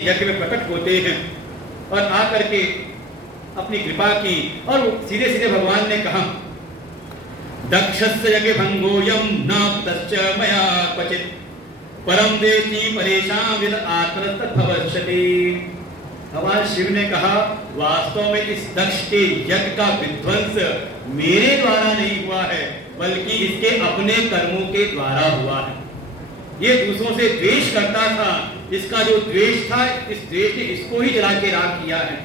यज्ञ में प्रकट होते हैं और आकर के अपनी कृपा की। और सीधे सीधे भगवान ने कहा, दक्षस्य यज्ञ भंगोयम न तच्च मया क्वचित परम देशी परेशान विद आत्मतत् भविष्यति। भगवान शिव ने कहा, वास्तव में इस दक्ष के यज्ञ का विध्वंस मेरे द्वारा नहीं हुआ है, बल्कि इसके अपने कर्मों के द्वारा हुआ है। ये दूसरों से द्वेष करता था, इसका जो द्वेष था, इस द्वेष ने इसको ही जला के राख किया है।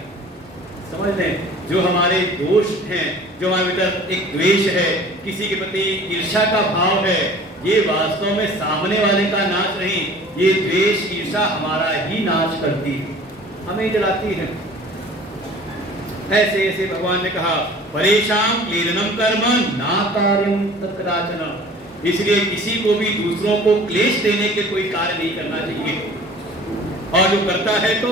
समझ लें, जो हमारे दोष हैं, जो हमारे भीतर एक द्वेष है, किसी के प्रति ईर्ष्या का भाव है, ये वास्तव में सामने वाले का नाश नहीं, ये द्वेष ईर्ष्या हमारा ही नाश करती है, हमें जलाती है। ऐसे ऐसे भगवान ने कहा, परेशान क्लेदनम कर्म ना कार्यम तत्कदाचन। इसलिए किसी को भी दूसरों को क्लेश देने के कोई कार्य नहीं करना चाहिए। और जो करता है, तो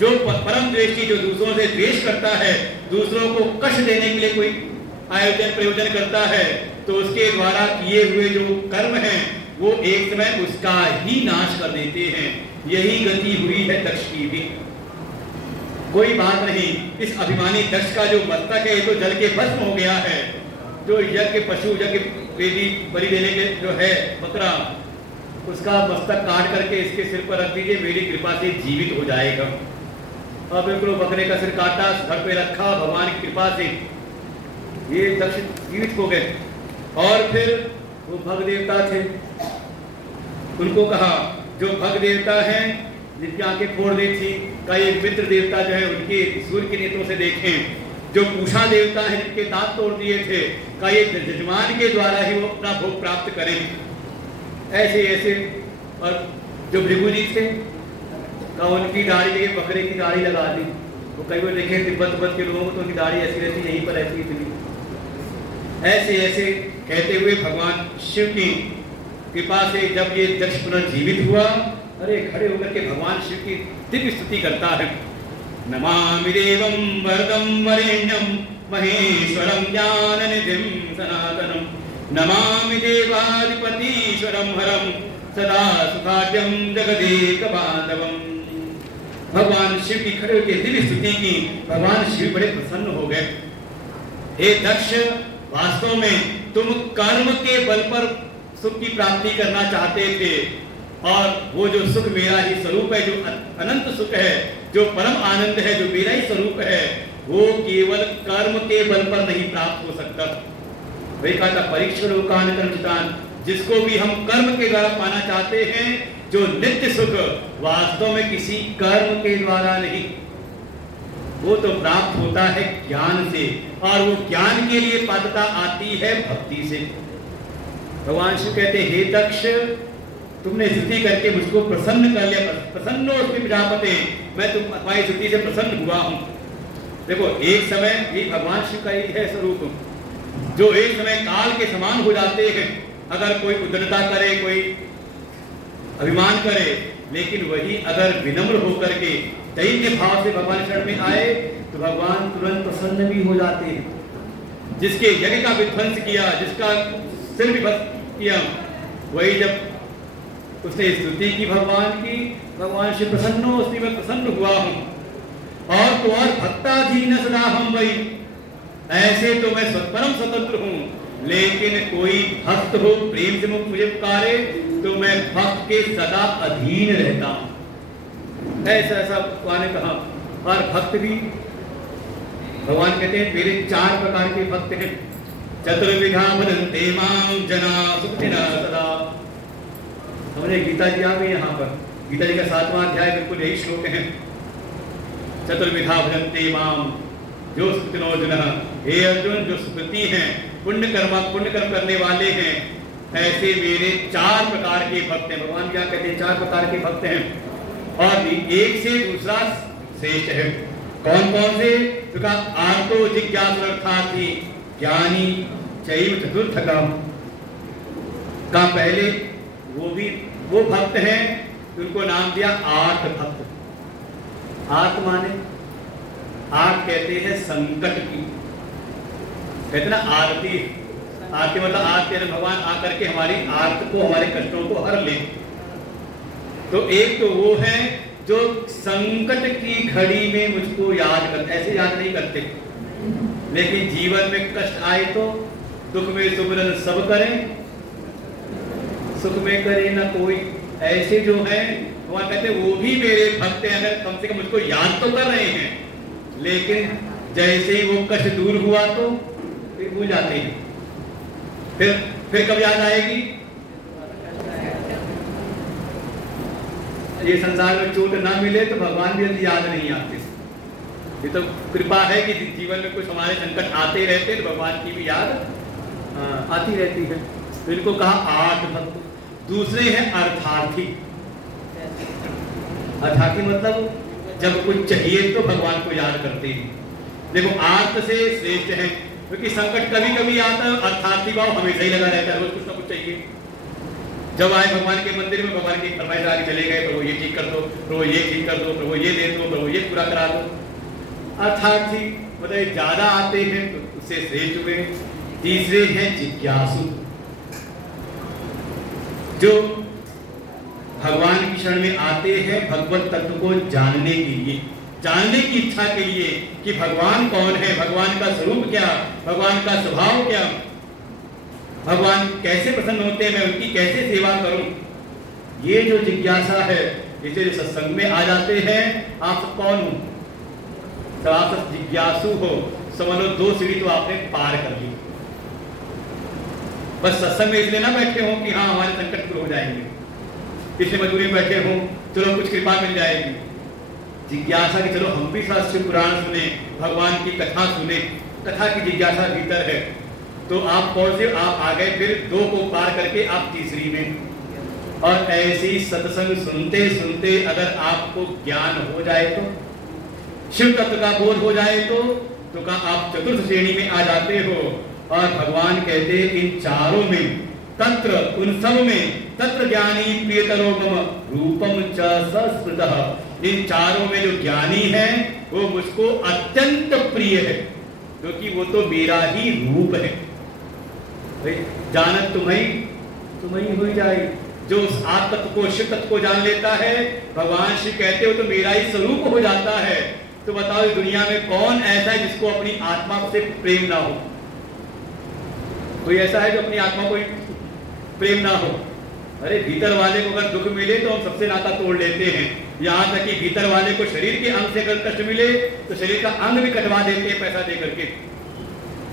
जो परम द्वेषी, जो दूसरों से द्वेष करता है, दूसरों को कष्ट देने के लिए कोई आयोजन प्रयोजन करता है, तो उसके द्वारा किए हुए जो कर्म हैं, वो एक समय उसका ही नाश कर देते हैं। यही गति हुई है दक्ष की भी। कोई बात नहीं, इस अभिमानी दक्ष का जो मस्तक है, तो जल के भस्म हो गया है। जो यज्ञ पशु, यज्ञ वेदी बलि देने के जो है बकरा, उसका मस्तक काट करके इसके सिर पर रख दीजिए, मेरी कृपा से जीवित हो जाएगा। और बिल्कुल बकरे का सिर काटा, घर पे रखा, भगवान की कृपा से ये दक्ष जीवित हो गए। और फिर वो भग देवता थे, उनको कहा, जो भग देवता हैं, जिनकी आंखें फोड़ दी थी, का एक मित्र देवता जो है, उनके सूर्य के नेत्रों से देखें। जो पूषा देवता है, जिनके दांत तोड़ दिए थे, का ये जजमान के द्वारा ही वो अपना भोग प्राप्त करें। ऐसे ऐसे। और जो भृगु जी थे, का उनकी दाढ़ी जगह बकरे की दाढ़ी लगा दी। वो कई बार देखे तिब्बत के लोगों को, तो उनकी दाढ़ी ऐसी रहती, यहीं पर ऐसी इतनी। ऐसे ऐसे कहते हुए भगवान शिव की कृपा से जब ये दक्ष पुनर्जीवित हुआ, अरे खड़े होकर के भगवान शिव की दिव्य स्तुति करता है। नमामि देवं वरदं वरेण्यं महेश्वरं ज्ञाननिधिं सनातनं। नमामि देवाधिपतीश्वरं हरं सदा सुखाढ्यं जगदेकबांधवम्। भगवान शिव की खड़े होकर दिव्य स्तुति की। भगवान शिव बड़े प्रसन्न हो गए। हे दक्ष, वास्तव में तुम कर्म के बल पर सुख की प्राप्ति करना चाहते थे, और वो जो सुख मेरा ही स्वरूप है, जो अनंत सुख है, जो परम आनंद है, जो मेरा ही स्वरूप है, वो केवल कर्म के बल पर नहीं प्राप्त हो सकता। वही कहा था, परीक्षण लोकान कर्मचितान, जिसको भी हम कर्म के द्वारा पाना चाहते हैं, जो नित्य सुख, वास्तव में किसी कर्म के द्वारा नहीं, वो तो प्राप्त होता है ज्ञान से। और वो ज्ञान के लिए पात्रता आती है भक्ति से। भगवान शिव कहते हैं, हे दक्ष, तुमने स्तुति करके मुझको प्रसन्न कर लिया। प्रसन्नो अस्मि प्रजापते, मैं तुम्हारी स्तुति से प्रसन्न हुआ हूँ। देखो, एक समय ये भगवान शिव का ही है स्वरूप, जो एक समय काल के समान हो जाते हैं। अगर कोई उद्दंडता करे, कोई अभिमान करे, लेकिन वही अगर विनम्र होकर के दैन्य भाव से भगवान शरण में आए, तो भगवान तुरंत प्रसन्न भी हो जाते हैं। जिसके यज्ञ का विध्वंस किया, जिसका सिर भी भस्म किया, वही जब उसने स्तुति की भगवान की, भगवान शिव प्रसन्न हो, उसने मैं प्रसन्न हुआ हूँ। और तो और भक्ताधीन सदा हम वही, ऐसे तो मैं परम स्वतंत्र हूँ, लेकिन कोई भक्त हो प्रेम से मुझे पुकारे, तो मैं भक्त के सदा अधीन रहता हूँ। ऐसा ऐसा भगवान ने कहा। और भक्त भी भगवान कहते हैं, मेरे 4 प्रकार के भक्त हैं। चतुर्विधा भजन्ते मां जना सुखिनः सदा। हमने गीता जी आ गई यहाँ पर, गीता जी का 7वां अध्याय, बिल्कुल यही श्लोक है। चतुर्विधा भजन्ते माम जो सुकृतिनो अर्जुनः। हे अर्जुन, जो सुकृति हैं, पुण्य कर्म करने वाले हैं, ऐसे मेरे 4 प्रकार के भक्त हैं। भगवान क्या कहते हैं, 4 प्रकार के भक्त हैं, और एक से दूसरा श्रेष्ठ है। कौन कौन से? तो कहा, आर्तो जिज्ञासुरर्थार्थी ज्ञानी चैव चतुर्थकम। का पहले वो भक्त हैं, उनको नाम दिया आर्त भक्त। आर्त माने, आर्त कहते हैं संकट की, कहते ना आरती। आरती मतलब आरती भगवान आकर के हमारी आर्त को, हमारे कष्टों को हर ले। तो एक तो वो है जो संकट की घड़ी में मुझको याद करते, ऐसे याद नहीं करते, लेकिन जीवन में कष्ट आए तो दुख में सुमिरन सब करें, सुख में करे ना कोई। ऐसे जो है भगवान कहते वो भी मेरे भक्त हैं, अगर कम से कम मुझको याद तो कर रहे हैं, लेकिन जैसे ही वो कष्ट दूर हुआ तो फिर भूल जाते हैं। फिर कब याद आएगी? ये संसार में चोट ना मिले तो भगवान भी जल्दी याद नहीं आते। ये तो कृपा है कि जीवन में कुछ हमारे संकट आते रहते हैं तो भगवान की भी याद आती रहती है। तो इनको कहा 8 भक्त। दूसरे हैं अर्थार्थी। अर्थार्थी मतलब जब कुछ चाहिए तो भगवान को याद करते हैं। देखो आर्थ से श्रेष्ठ है, क्योंकि संकट कभी कभी आता है, अर्थार्थी भाव हमेशा ही लगा रहता है, रोज कुछ ना कुछ चाहिए। जब आए भगवान के मंदिर में, भगवान की फरमाइश आगे चले गए, प्रभु ये ठीक कर दो, प्रभु ये ठीक कर दो, प्रभु ये दे दो, प्रभु ये पूरा करा दो। अर्थार्थी मतलब ज्यादा आते हैं तो उससे श्रेष्ठ हुए। तीसरे हैं जिज्ञासु, जो भगवान की शरण में आते हैं भगवत तत्व को जानने के लिए, जानने की इच्छा के लिए कि भगवान कौन है, भगवान का स्वरूप क्या, भगवान का स्वभाव क्या, भगवान कैसे प्रसन्न होते हैं, मैं उनकी कैसे सेवा करूं। ये जो जिज्ञासा है, इसे सत्संग में आ जाते हैं। आप सब कौन हो? तो आप सब जिज्ञासु हो, समझ लो 2 सीढ़ी तो आपने पार कर ली। बस सत्संग में इसलिए ना बैठे हो कि हाँ हमारे संकट दूर हो जाएंगे, इसलिए मजबूरी में बैठे हो चलो कुछ कृपा मिल जाएगी। जिज्ञासा कि चलो हम भी थोड़ा शिव पुराण सुने, भगवान की कथा सुने, कथा की जिज्ञासा भीतर है। तो आप कौन से आप आ गए, फिर 2 को पार करके आप तीसरी में। और ऐसी सत्संग सुनते सुनते अगर आपको ज्ञान हो जाए तो, शिव तत्व का बोध हो जाए तो का आप चतुर्थ श्रेणी में आ जाते हो। और भगवान कहते हैं इन चारों में, तत्र उन सब में, तत्र ज्ञानी प्रियतरो मम रूपम च सस्मृतः। इन चारों में जो ज्ञानी है वो मुझको अत्यंत प्रिय है, क्योंकि वो तो मेरा ही रूप है। जानत तुम्हें हो जाए। जो उस आत्म तत्व को, शिव तत्व को जान लेता है, भगवान श्री कहते हो तो मेरा ही स्वरूप हो जाता है। तो बताओ दुनिया में कौन ऐसा है जिसको अपनी आत्मा से प्रेम ना हो? कोई ऐसा है जो अपनी आत्मा को प्रेम ना हो? अरे भीतर वाले को अगर दुख मिले तो हम सबसे नाता तोड़ लेते हैं। यहाँ तक कि भीतर वाले को शरीर के अंग से अगर कष्ट मिले तो शरीर का अंग भी कटवा देते हैं पैसा दे करके।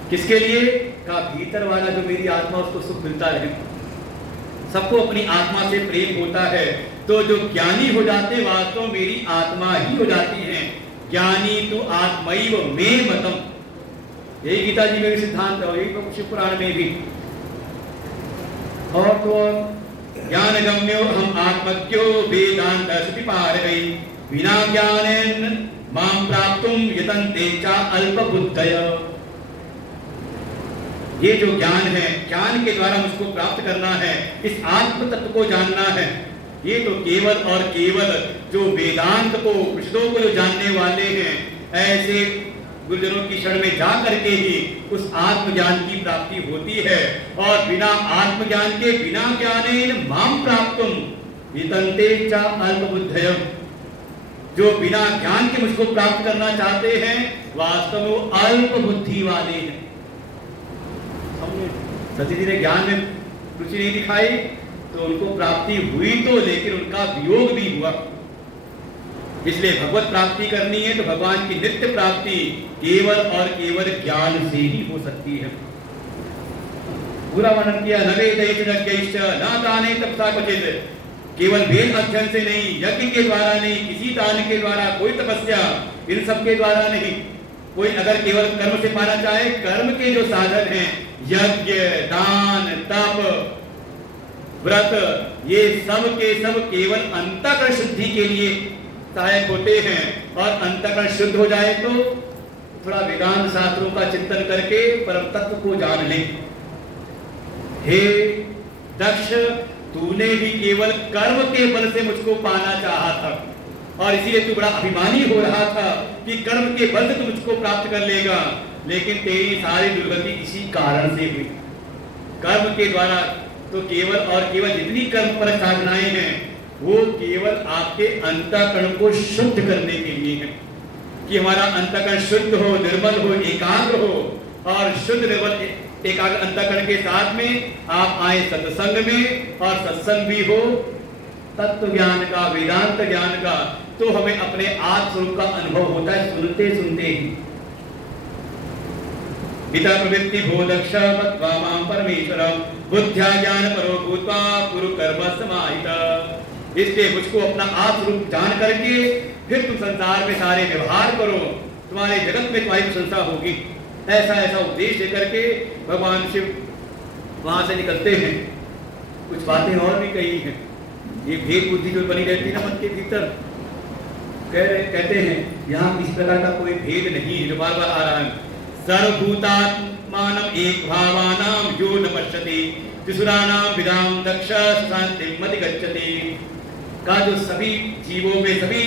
किसके लिए? का भीतर वाला जो मेरी आत्मा, उसको सुख मिलता रहे। सबको अपनी आत्मा से प्रेम होता है। तो जो ज्ञानी हो जाते वास्तव मेरी आत्मा ही हो जाती है। ज्ञानी तो आत्मैव मे मतम, यही गीता जी में भी सिद्धांत है, यही तो शिव पुराण में भी। और तो ज्ञान गम्यो हम आत्मज्ञो वेदांत श्रुति पारगई बिना ज्ञानेन मां प्राप्तुम यतन्ते च अल्पबुद्धय। ये जो ज्ञान है, ज्ञान के द्वारा मुझको प्राप्त करना है, इस आत्म तत्व को जानना है। ये तो केवल और केवल जो वेदांत को, उपनिषदों को जो जानने वाले हैं, ऐसे गुरुजनों की शरण में जा करके ही उस आत्मज्ञान की प्राप्ति होती है। और बिना आत्मज्ञान के, बिना ज्ञानेन मां प्राप्तुम वितन्ते च अल्पबुद्धयः, जो बिना ज्ञान के मुझको प्राप्त करना चाहते हैं वास्तव में अल्प बुद्धि वाले हैं। सती जी ने ज्ञान में रुचि नहीं दिखाई तो उनको प्राप्ति हुई तो, लेकिन उनका वियोग भी हुआ। इसलिए भगवत प्राप्ति करनी है तो भगवान की नित्य प्राप्ति केवल और केवल ज्ञान से ही हो सकती है। पूरा वर्णन किया, न वेदैश्च यज्ञैश्च न दाने तपसा क्वचित्, केवल वेद अध्ययन से नहीं, यज्ञ के द्वारा नहीं, किसी दान के द्वारा, कोई तपस्या, इन सब के द्वारा नहीं। कोई अगर केवल कर्म से पाना चाहे, कर्म के जो साधन हैं, यज्ञ, दान, तप, व्रत, ये सब के सब केवल अंतःकरण शुद्धि के लिए सहायक होते हैं। और अंतःकरण शुद्ध हो जाए तो थोड़ा वेदांत शास्त्रों का चिंतन करके परम तत्व को जान ले। हे दक्ष, तूने भी केवल कर्म के बल से मुझको पाना चाहा था, और इसीलिए तू बड़ा अभिमानी हो रहा था कि कर्म के बल से तू मुझको प्राप्त कर लेगा। लेकिन तेरी सारी दुर्गति इसी कारण से हुई। कर्म के द्वारा तो केवल और केवल जितनी कर्म पर साधनाएं हैं, वो केवल आपके अंतःकरण को शुद्ध करने के लिए है, कि हमारा अंतःकरण शुद्ध हो, निर्मल हो, एकाग्र हो। और शुद्ध निर्मल एकाग्र अंतःकरण के साथ में आप आए सत्संग में, और सत्संग भी हो तत्व ज्ञान का, वेदांत ज्ञान का, तो हमें अपने आत्म स्वरूप का अनुभव होता है सुनते सुनते ही। पिता प्रवृत्ति बोधक्ष मत्वा मां परमेश्वरम बुद्ध्या ज्ञान परो भूत्वा कुरु कर्म समाहिता। इसलिए मुझको अपना आत्म स्वरूप जान करके फिर तुम संसार में सारे व्यवहार करो, तुम्हारे जगत में तुम्हारी प्रशंसा होगी। ऐसा ऐसा उपदेश देकर के भगवान शिव वहां से निकलते हैं। कुछ बातें और भी कही हैं, ये भेद बुद्धि जो बनी रहती है ना मन के भीतर, कहते हैं यहाँ किसी प्रकार का कोई भेद नहीं है, जो बार बार आ रहा है। सर्वभूतात्मानम एक भावानाम यो न पश्यति त्रिसुराणाम विदाम दक्ष शांतिम अधिगच्छति। का जो सभी जीवों में, सभी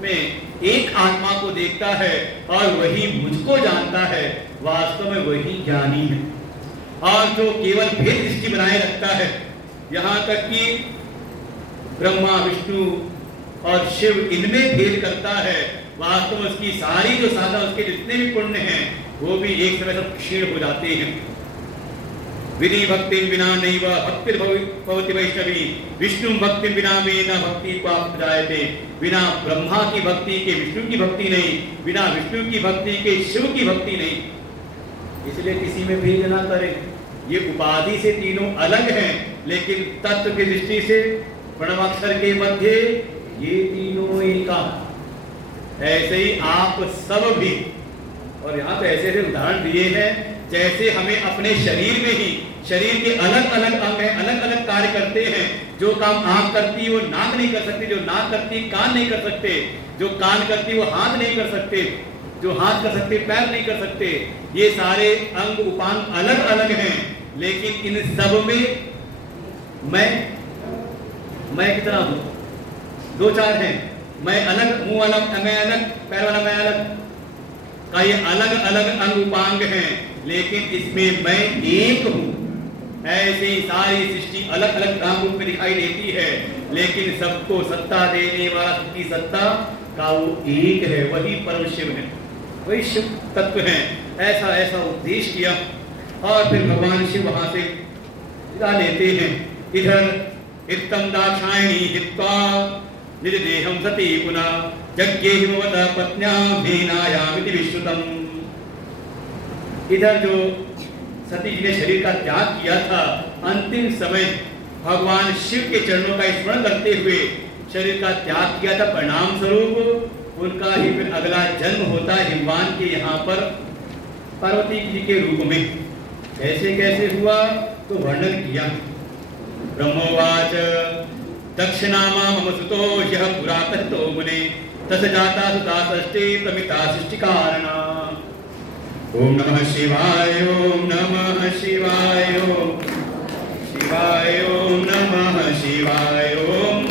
में एक आत्मा को देखता है और वही मुझको जानता है, वास्तव में वही ज्ञानी है। और जो केवल भेद दृष्टि बनाए रखता है, यहाँ तक कि ब्रह्मा विष्णु और शिव इनमें भेद करता है, वास्तव में उसकी सारी जो साधना, उसके जितने भी पुण्य हैं, वो भी एक समय सब क्षीण हो जाते हैं। विधि भक्ति बिना नैव भक्ति भवति वैष्णवी विष्णु भक्ति बिना में न भक्ति प्राप्त जायते। बिना ब्रह्मा की भक्ति के विष्णु की भक्ति नहीं, बिना विष्णु की भक्ति के शिव की भक्ति नहीं। इसलिए किसी में भेद ना करें। ये उपाधि से तीनों अलग हैं, लेकिन तत्व की दृष्टि से प्रणवाक्षर के मध्य ये तीनों एक। ऐसे ही आप सब भी, और यहाँ पे ऐसे ऐसे उदाहरण दिए हैं जैसे हमें अपने शरीर में ही, शरीर के अलग अलग अंग हैं, अलग अलग कार्य करते हैं। जो काम आंख करती है वो नाक नहीं कर सकती, जो नाक करती है कान नहीं कर सकते, जो कान करती है वो हाथ नहीं कर सकते, जो हाथ कर सकते पैर नहीं कर सकते। ये सारे अंग उपांग अलग अलग हैं, लेकिन इन सब में मैं कितना हूं? दो चार हैं। मैं अलग, मुंह वाला मैं अलग, पैर वाला मैं अलग, का ये अलग अलग अंग उपांग हैं, लेकिन इसमें मैं एक हूं। ऐसे ही सारी सृष्टि अलग अलग नाम रूप में दिखाई देती है, लेकिन सबको सत्ता देने वाला, सबकी सत्ता का वो एक है, वही परम शिव है, वही शिव तत्व है। ऐसा ऐसा उपदेश किया और फिर भगवान शिव वहां से विदा लेते हैं। इधर इत्तम दाक्षायणी हित्वा निज देहम सती पुनः यज्ञे हिमवत पत्न्या भेनायामिति विश्रुतम। इधर जो सती जी ने शरीर का त्याग किया था, अंतिम समय भगवान शिव के चरणों का स्मरण करते हुए शरीर का त्याग किया था। परिणाम स्वरूप उनका ही फिर अगला जन्म होता है हिमवान के यहाँ पर पार्वती जी के रूप में। कैसे कैसे हुआ तो वर्णन किया। ब्रह्मोवाच दक्षिणामा मम सुतो यः पुरा कथितो मुने तस्य जाता सुता षष्ठे प्रमिता सृष्टि कारणा। ओम नमः शिवाय, ओम नमः शिवाय, ओम शिवाय, ओम नमः शिवाय, ओम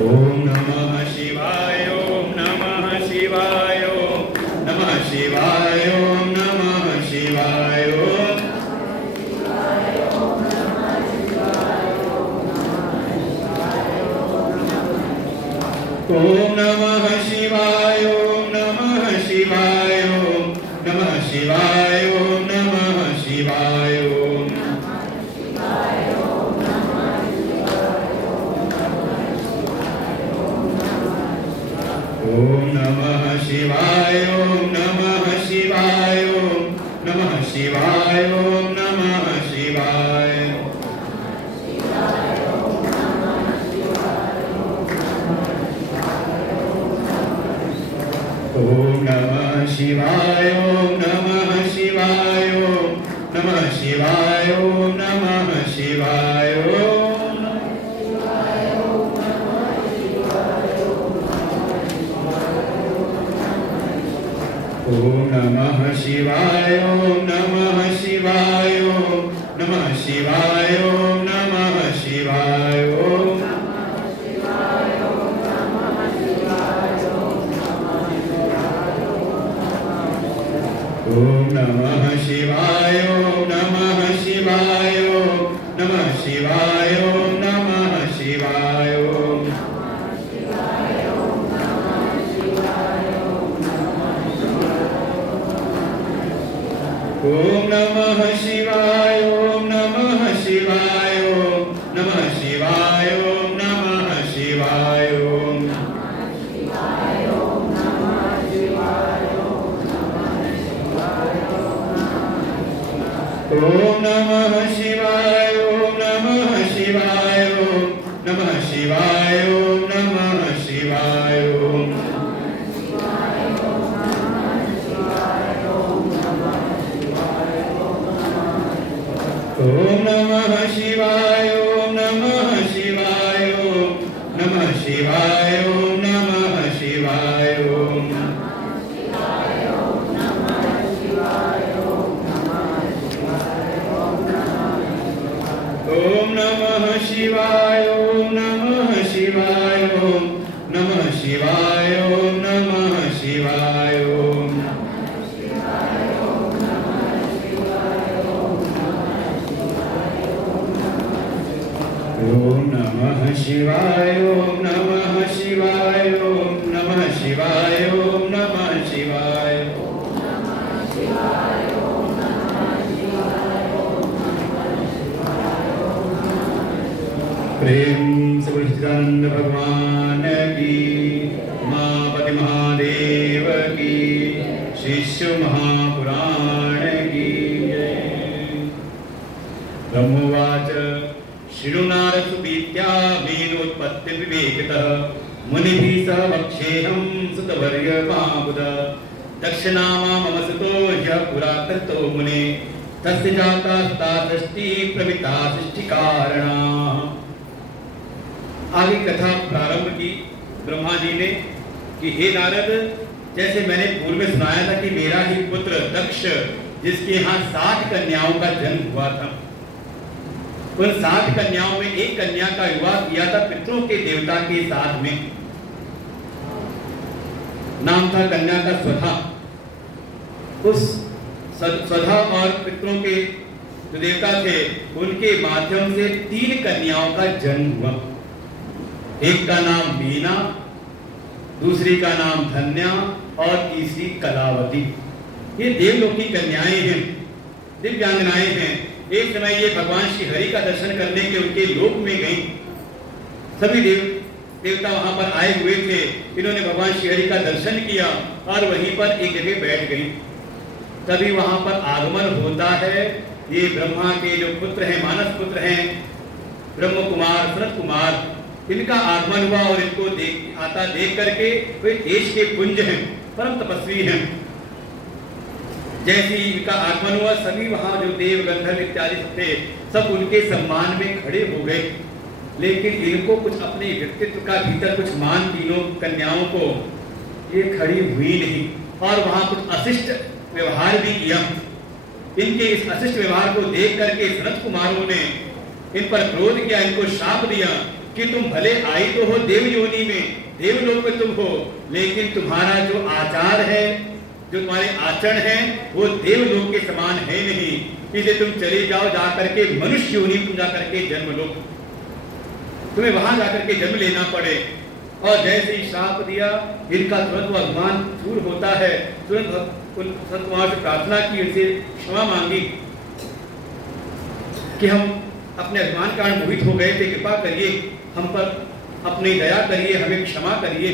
ओम नमः शिवाय, ओम नमः शिवाय, ओम नमः शिवाय, ओम नमः शिवाय, ओम ओम नमः शिवाय, ओम नमः शिवाय, ओम नमः शिवाय, ओम नमः शिवाय, ओम ओम नमः शिवाय, ओम नमः शिवाय, ओम नमः शिवाय, ओम नमः शिवाय। ओम नमः शिवाय, ओम नमः शिवाय, ओम नमः शिवाय, ओम नमः शिवाय, ओम ओम नमः शिवाय, ओम नमः शिवाय, ओम नमः शिवाय, ओम नमः शिवाय, ओम ओम ओम नमः शिवाय, ओम नमः शिवाय, ओम नमः शिवाय, ओम नमः शिवाय, ओम ओम नमः शिवाय, ओम नमः शिवाय, ओम नमः शिवाय, ओम नमः शिवाय, ओम ओम नमः शिवाय, ओम नमः शिवाय, ओम नमः शिवाय, ओम नमः शिवाय, ओम ओम नमः शिवाय, ओम नमः शिवाय, ओम नमः शिवाय, ओम नमः शिवाय, ओम ओम नमः शिवाय, ओम नमः शिवाय, ओम नमः शिवाय, ओम नमः शिवाय, ओम ओम नमः शिवाय, ओम नमः शिवाय, ओम नमः शिवाय, ओम नमः शिवाय, प्रेम से बोलो सच्चिदानंद भगवान की, उमापति महादेव की, शिष्य महापुराण की जय। ब्रह्मोवाच शृणुनारसुपीत्या मीनोत्पत्ति विवेकितः मुनिभिः सह वक्ष्येऽहं सुतवर्यमाबुध दक्षिणामा मम सुतो ह्यः पुरा कृतो मुने तस्य जाता सता सृष्टि प्रमिता सृष्टिकारणा। आगे कथा प्रारंभ की ब्रह्मा जी ने कि हे नारद, जैसे मैंने पूर्व में सुनाया था कि मेरा ही पुत्र दक्ष, जिसके यहाँ 60 कन्याओं का जन्म हुआ था, उन 60 कन्याओं में एक कन्या का विवाह किया था पितरों के देवता के साथ में। नाम था कन्या का स्वधा। उस स्वधा और पितरों के जो देवता थे उनके माध्यम से 3 कन्याओं का जन्म हुआ। एक का नाम मीना, दूसरी का नाम धन्या और तीसरी कलावती। ये देवलोक की कन्याएं हैं, दिव्यांगनाएं हैं। एक समय ये भगवान श्री हरि का दर्शन करने के उनके लोक में गईं। सभी देवता वहां पर आए हुए थे। इन्होंने भगवान श्री हरि का दर्शन किया और वहीं पर एक जगह बैठ गईं। तभी वहां पर आगमन होता है। ये ब्रह्मा के जो पुत्र हैं, मानस पुत्र हैं, ब्रह्म कुमार, सनत कुमार, इनका आगमन हुआ और इनको आता देख करके वे देश के पुंज हैं, परम तपस्वी हैं। जैसे ही इनका आगमन हुआ, सभी वहां जो देव गंधर्व इत्यादि थे सब उनके सम्मान में खड़े हो गए। लेकिन इनको कुछ अपने व्यक्तित्व का भीतर कुछ मान, तीनों कन्याओं को, ये खड़ी हुई नहीं और वहां कुछ अशिष्ट व्यवहार भी किया। इनके इस अशिष्ट व्यवहार को देख करके सनत कुमारों ने इन पर क्रोध किया, इनको शाप दिया कि तुम भले आई तो हो देव योनि में, देवलोक में तुम हो, लेकिन तुम्हारा जो आचार है, जो तुम्हारे आचरण है, वो देवलोक के समान है नहीं। इसलिए तुम चले जाओ, जाकर के मनुष्य योनि तुम जाकर के जन्म लो, तुम्हें वहां जाकर के जन्म लेना पड़े। और जैसे ही श्राप दिया, इनका तुरंत वो अभिमान दूर होता है। तुरंत उन संत कुमार से प्रार्थना की, उनसे क्षमा मांगी कि हम अपने अभिमान कारण मोहित हो गए थे, कृपा करिए हम पर, अपनी दया करिए, हमें क्षमा करिए।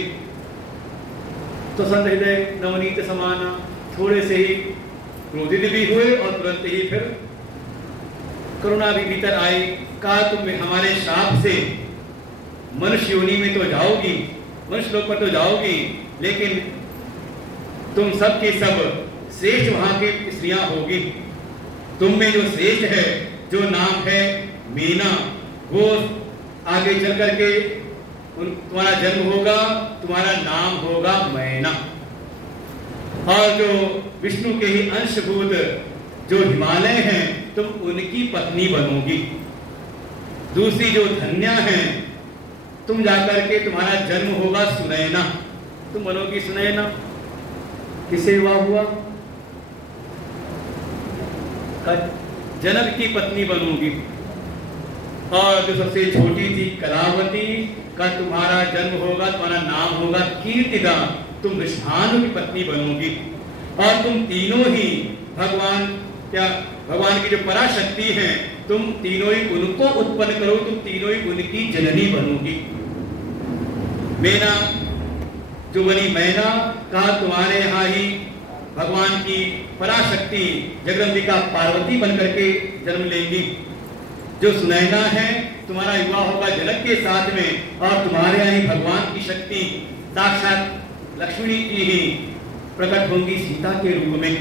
तो संत हृदय नवनीत समाना, थोड़े से ही क्रोधित भी हुए और तुरंत ही फिर करुणा भी भीतर आई। कहा तुम हमारे श्राप से मनुष्य योनि में तो जाओगी, मनुष्य लोक पर तो जाओगी, लेकिन तुम सब के सब श्रेष्ठ वहां की स्त्रियां होगी। तुम में जो श्रेष्ठ है, जो नाम है मीना, वो आगे चल करके तुम्हारा जन्म होगा, तुम्हारा नाम होगा मैना। और जो विष्णु के ही अंशभूत जो हिमालय हैं, तुम उनकी पत्नी बनोगी। दूसरी जो धन्या है, तुम जाकर के तुम्हारा जन्म होगा सुनैना, तुम बनोगी सुनैना। किसे विवाह हुआ? जनक की पत्नी बनूंगी। और जो सबसे छोटी थी कलावती का तुम्हारा जन्म होगा, तुम्हारा नाम होगा कीर्तिदा, तुम वृषभानु की पत्नी बनोगी। और तुम तीनों ही भगवान की जो पराशक्ति है, तुम तीनों ही उनको उत्पन्न करो, तुम तीनों ही उनकी जननी बनोगी। मैना जो बनी मैना का तुम्हारे यहाँ ही भगवान की पराशक्ति जगदम्बिका पार्वती बनकर के जन्म लेंगी। जो सुनैना है तुम्हारा विवाह होगा जनक के साथ में, और तुम्हारे यहाँ ही भगवान की शक्ति साक्षात लक्ष्मी की ही प्रकट होंगी सीता के रूप में।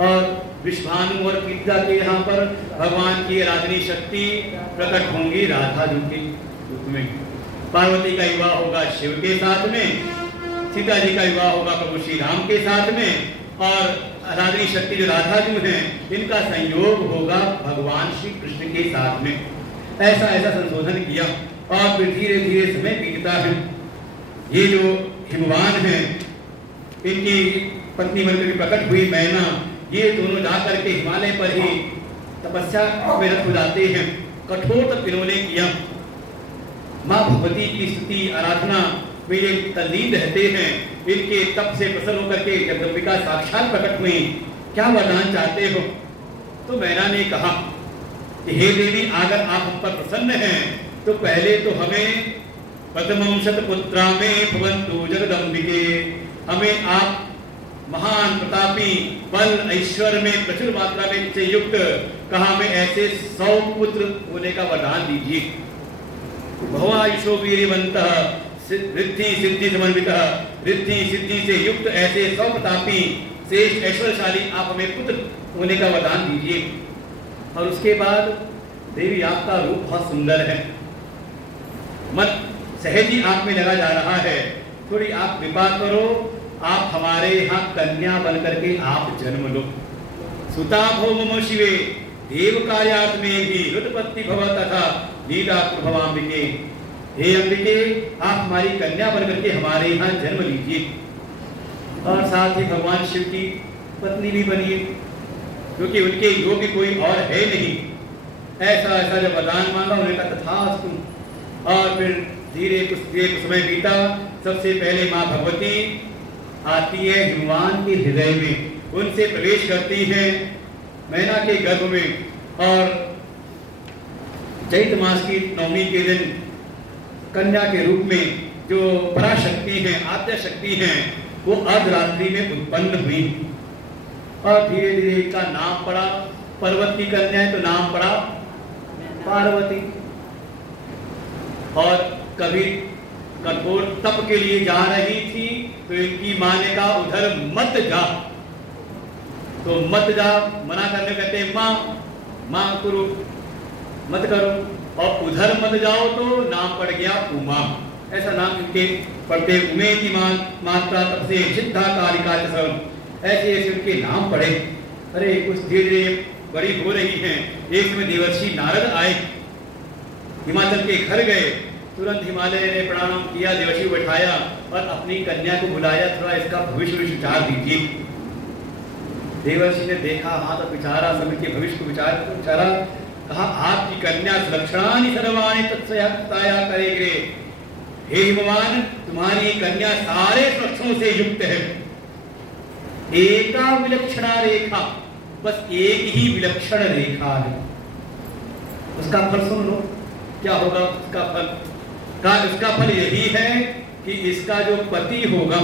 और विश्वानु और कीर्तिदा के यहाँ पर भगवान की आराधनी शक्ति प्रकट होंगी राधा जी के रूप में। पार्वती का विवाह होगा शिव के साथ में, सीता जी का विवाह होगा प्रभु श्री राम के साथ में, और आराधनी शक्ति जो राधा जी हैं इनका संयोग होगा भगवान श्री कृष्ण के साथ में। ऐसा ऐसा संशोधन किया और फिर धीरे धीरे समय बीतता है। ये जो हिमवान हैं इनकी पत्नी बनकर के प्रकट हुई मैना, ये दोनों जाकर के हिमालय पर ही तपस्या में रत हो जाते हैं। कठोर तप इन्होंने किया, माँ भगवती की स्तुति आराधना में ये तल्लीन रहते हैं। इनके तप से प्रसन्न होकर के जगदम्बिका साक्षात प्रकट हुई, क्या वरदान चाहते हो? तो मैना ने कहा कि हे देवी, अगर आप हम पर प्रसन्न हैं तो पहले तो हमें प्रथमं शतपुत्रा में भवन्तु जगदम्बिके, हमें आप महान प्रतापी बल ऐश्वर्य में प्रचुर मात्रा में से युक्त कहा में ऐसे 100 पुत्र होने का वरदान दीजिए। भवायुषो वीर्यवन्तः रिद्धि सिद्धि समन्वितः, रिद्धि सिद्धि से युक्त ऐसे 100 प्रतापी श्रेष्ठ ऐश्वर्यशाली आप हमें पुत्र होने का वरदान दीजिए। और उसके बाद देवी आपका रूप बहुत सुंदर है, मन सहज ही आप में लगा जा रहा है, थोड़ी आप कृपा करो, आप हमारे यहाँ कन्या बनकर के आप जन्म लो। सुता भो मम शिवे देव कार्यार्थ में भी रुतपत्ति भव तथा लीला भवाम्बिके, हे अंबिके आप हमारी कन्या बनकर के हमारे यहाँ जन्म लीजिए। और साथ ही भगवान शिव की पत्नी भी बनिए, क्योंकि उनके योग्य कोई और है नहीं। ऐसा ऐसा जब वरदान मांगा उन्होंने कहा तथास्तु। और फिर धीरे कुछ समय बीता। सबसे पहले माँ भगवती आती है हिमवान के हृदय में, उनसे प्रवेश करती है मैना के गर्भ में। और चैत्र मास की नवमी के दिन कन्या के रूप में जो पराशक्ति है, आद्य शक्ति है, वो अर्धरात्रि में उत्पन्न हुई। और धीरे धीरे इसका नाम पड़ा, पर्वत की कन्या है तो नाम पड़ा पार्वती। और कभी कठोर तप के लिए जा रही थी तो इनकी माँ ने कहा उधर मत जा, तो मत जा मना करने कहते माँ करो मत करो, और उधर मत जाओ तो नाम पड़ गया उमा। ऐसा नाम इनके पढ़ते उमेति मात्रा तब से सिद्धा कालिका चरम, ऐसे ऐसे उनके नाम पड़े। अरे कुछ धीरे धीरे बड़ी हो रही हैं। एक समय देवर्षि नारद आए, हिमाचल के घर गए, तुरंत हिमालय ने प्रणाम किया, देवर्षि को बैठाया और अपनी कन्या को बुलाया, थोड़ा इसका भविष्य विचार दीजिए। देवर्षि ने देखा, हाँ तो विचारा, सब के भविष्य को विचारा, कहा आपकी कन्या लक्षणानि सर्वाणि तत्सया करेंगे। हे हिमवान, तुम्हारी कन्या सारे लक्षणों से युक्त है। एका विलक्षणा रेखा, बस एक ही विलक्षण रेखा है। उसका फल सुन लो, क्या होगा उसका फल? इसका फल यही है कि इसका जो पति होगा